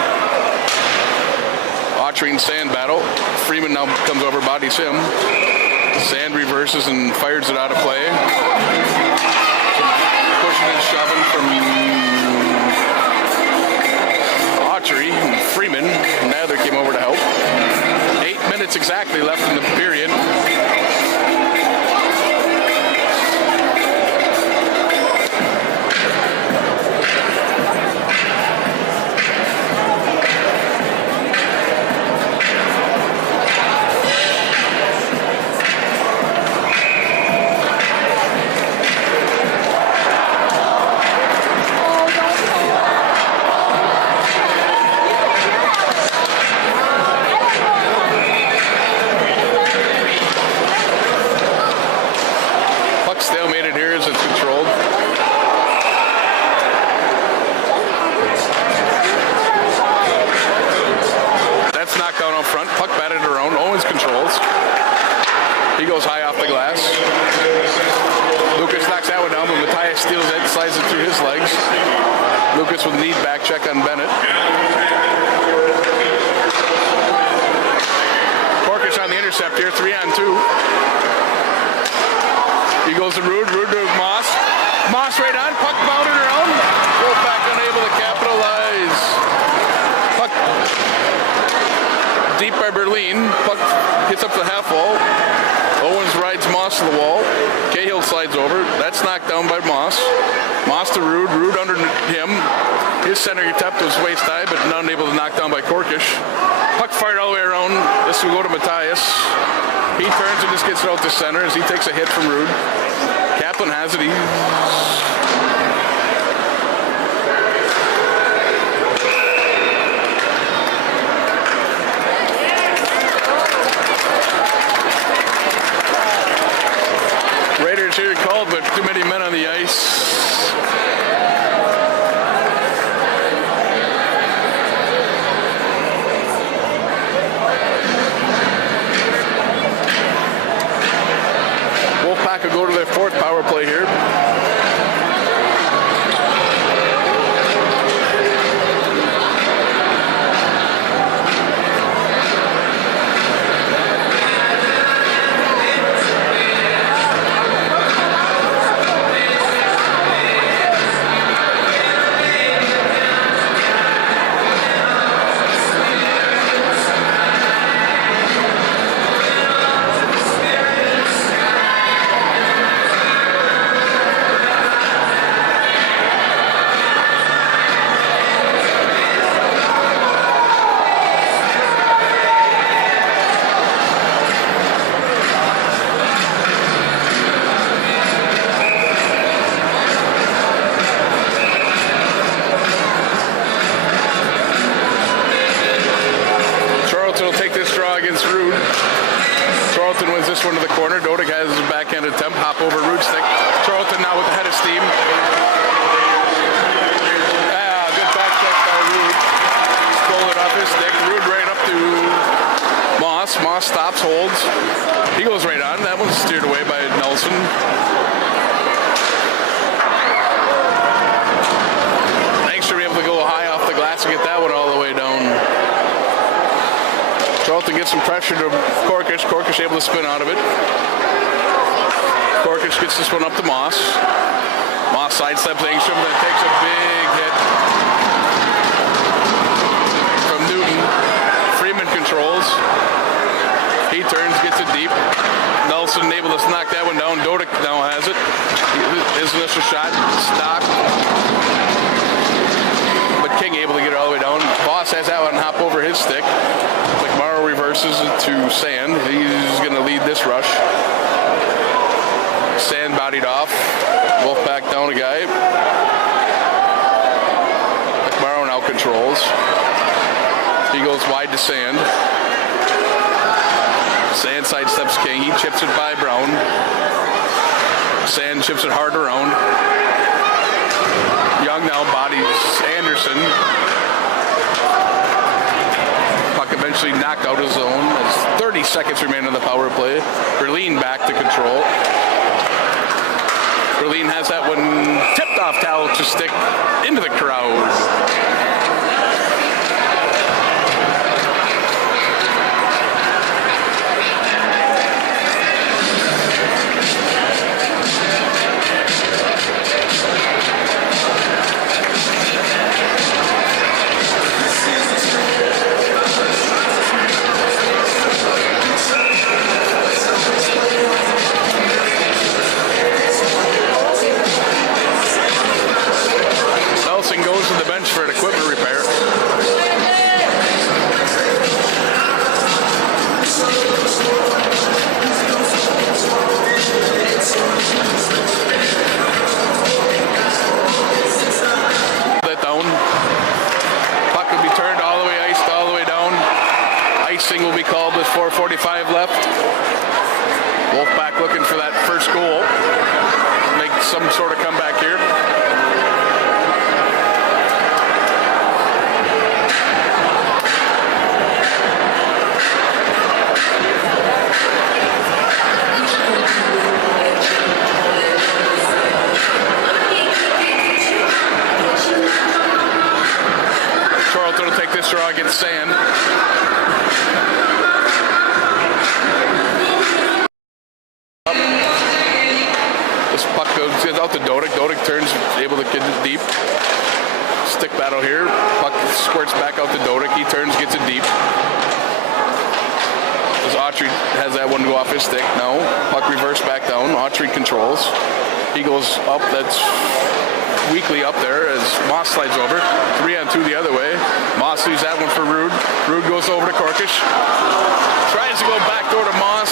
Autry and Sand battle. Freeman now comes over, bodies him. Sand reverses and fires it out of play. Pushing and shoving from Autry and Freeman. Nather came over to help. 8 minutes exactly left in the period. Lucas with a need back check on Bennett. Corkish on the intercept here, 3-on-2. He goes to Rude, Rude to Moss. Moss right on, puck bounded around. Wolfpack unable to capitalize. Puck deep by Berlin. Puck gets up to the half wall. Owens rides Moss to the wall. Cahill slides over. That's knocked down by Moss. Moss to Rude. Rude under him. His center attempt was waist high, but not able to knock down by Corkish. Puck fired all the way around. This will go to Matthias. He turns and just gets it out to center as he takes a hit from Rude. Kaplan has it. Raiders here called, but too many men on the ice. Wolfpack will go to their fourth power play here. Charlton will take this draw against Rude. Charlton wins this one to the corner. Dodig has his backhand attempt. Hop over Rude's stick. Charlton now with the head of steam. Good back check by Rude. Stole it off his stick. Rude right up to Moss. Moss stops, holds. He goes right on. That one's steered away by Nelson. Thanks for being able to go high off the glass and get that one all the way down. Charlton gets some pressure to Corkish. Corkish able to spin out of it. Corkish gets this one up to Moss. Moss sidesteps Angstrom, then takes a big hit from Newton. Freeman controls. He turns, gets it deep. Nelson able to knock that one down. Dodig now has it. His initial shot stopped. But King able to get it all the way down. Boss has that one hop over his stick. McMorrow reverses it to Sand. He's going to lead this rush. Sand bodied off. Wolf back down a guy. McMorrow now controls. He goes wide to Sand. Sand sidesteps King. He chips it by Brown. Sand chips it hard around. Young now bodies Anderson. Puck eventually knocked out of zone as 30 seconds remain on the power play. Berlin back to control. Berlin has that one tipped off Talic's stick into the crowd. Goes to the bench for an equipment repair. That down. Puck will be turned all the way, iced all the way down. Icing will be called with 4:45 left. Wolfpack looking for that first goal. Make some sort of comeback here. Charlton will take this draw against Sand. This puck goes out to Dodig. Dodig turns, able to get it deep. Stick battle here. Puck squirts back out to Dodig. He turns, gets it deep. As Autry has that one go off his stick. No. Puck reverse back down. Autry controls. He goes up. That's weakly up there as Moss slides over. 3-on-2 the other way. Moss leaves that one for Rude. Rude goes over to Corkish. Tries to go back door to Moss.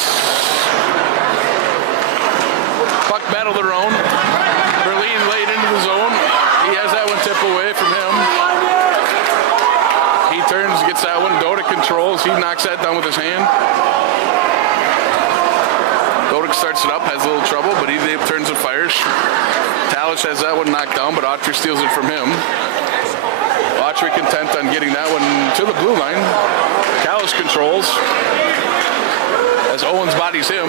Puck battled around. Berlin laid into the zone. He has that one tip away from him. He turns, gets that one. Dodig controls. He knocks that down with his hand. Dodig starts it up, has a little trouble, but he turns and fires. Talich has that one knocked down, but Autry steals it from him. Autry content on getting that one to the blue line. Talich controls as Owens bodies him.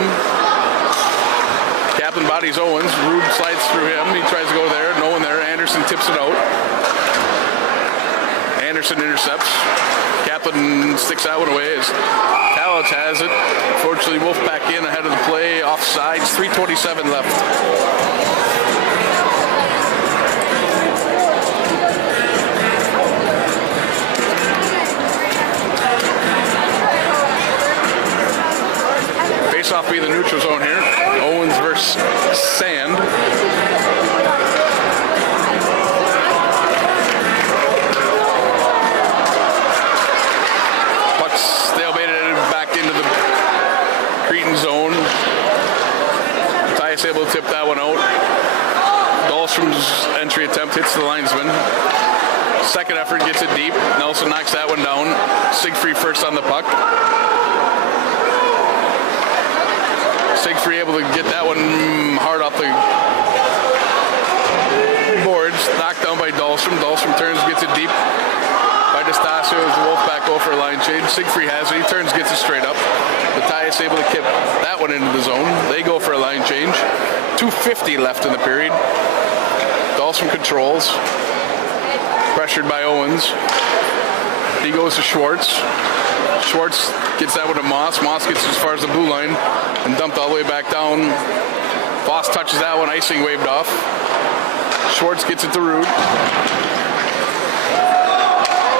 Kaplan bodies Owens. Rude slides through him. He tries to go there. No one there. Anderson tips it out. Anderson intercepts. Kaplan sticks that one away as Talich has it. Fortunately, Wolf back in ahead of the play. Offsides. 3:27 left. Face-off be the neutral zone here. Owens versus Sand. Puck's stalemated back into the Cretin zone. Tyus able to tip that one out. Dahlstrom's entry attempt hits the linesman. Second effort gets it deep. Nelson knocks that one down. Siegfried first on the puck. Siegfried able to get that one hard off the boards. Knocked down by Dahlstrom. Dahlstrom turns, gets it deep. By D'Estasio as the Wolfpack go for a line change. Siegfried has it. He turns, gets it straight up. Matthias able to kick that one into the zone. They go for a line change. 2:50 left in the period. Dahlstrom controls. Pressured by Owens. He goes to Schwartz. Schwartz gets that one to Moss. Moss gets as far as the blue line and dumped all the way back down. Voss touches that one. Icing waved off. Schwartz gets it to Rude.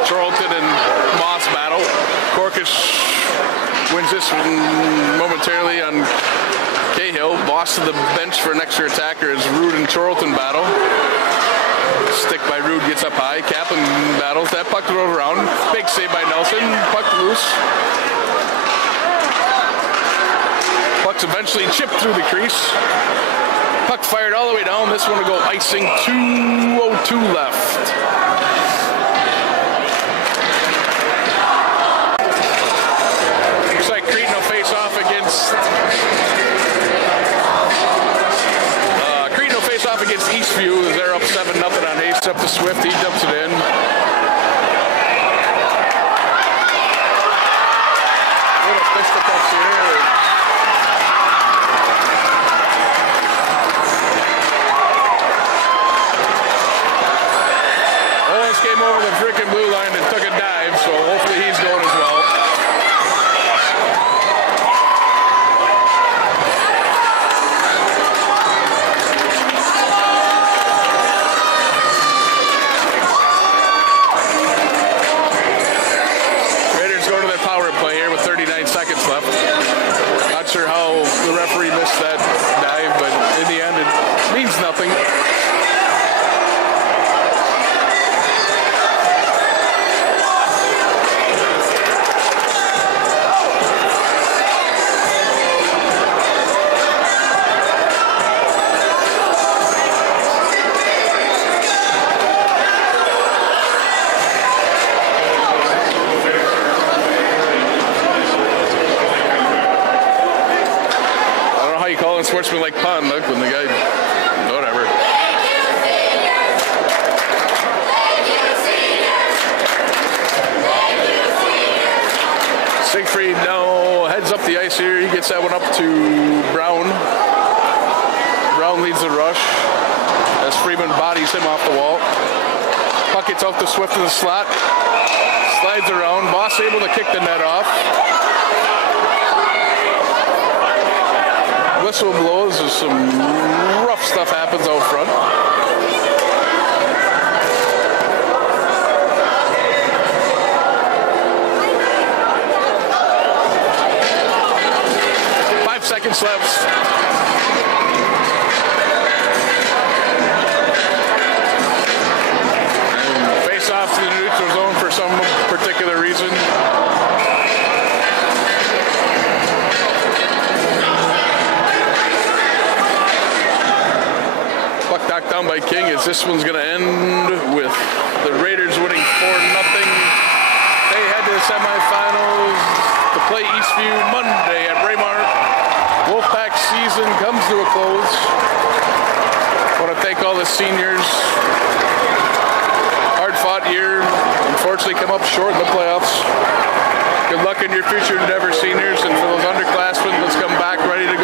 Charlton and Moss battle. Corkish wins this one momentarily on Cahill. Voss to the bench for an extra attacker as Rude and Charlton battle. Stick by Rude gets up high. Kaplan battles. That puck drove around. Big save by Nelson. Puck loose. Puck's eventually chipped through the crease. Puck fired all the way down. This one will go icing. 2:02 left. Looks like Cretin will face off against against Eastview. They're up 7-0 on Hayes. Up to Swift. He dumps it in. Little fisticuffs here. Owens came over the freaking blue line and took a dive, so hopefully he's going as well. Not sure how the referee missed that dive, but in the end it means nothing. Sportsman like pun, look, when the guy, whatever. Siegfried now heads up the ice here. He gets that one up to Brown. Brown leads the rush as Freeman bodies him off the wall. Puck gets out to Swift in the slot. Slides around. Voss able to kick the net off. Whistle blows as some rough stuff happens out front. Seconds left. Face off to the neutral zone for some particular reason. Puck knocked down by King as this one's going to end with the Raiders winning 4-0. They head to the semifinals to play Eastview Monday at Braemar. Wolfpack season comes to a close. I want to thank all the seniors. Hard-fought year. Unfortunately, come up short in the playoffs. Good luck in your future endeavors, seniors, and for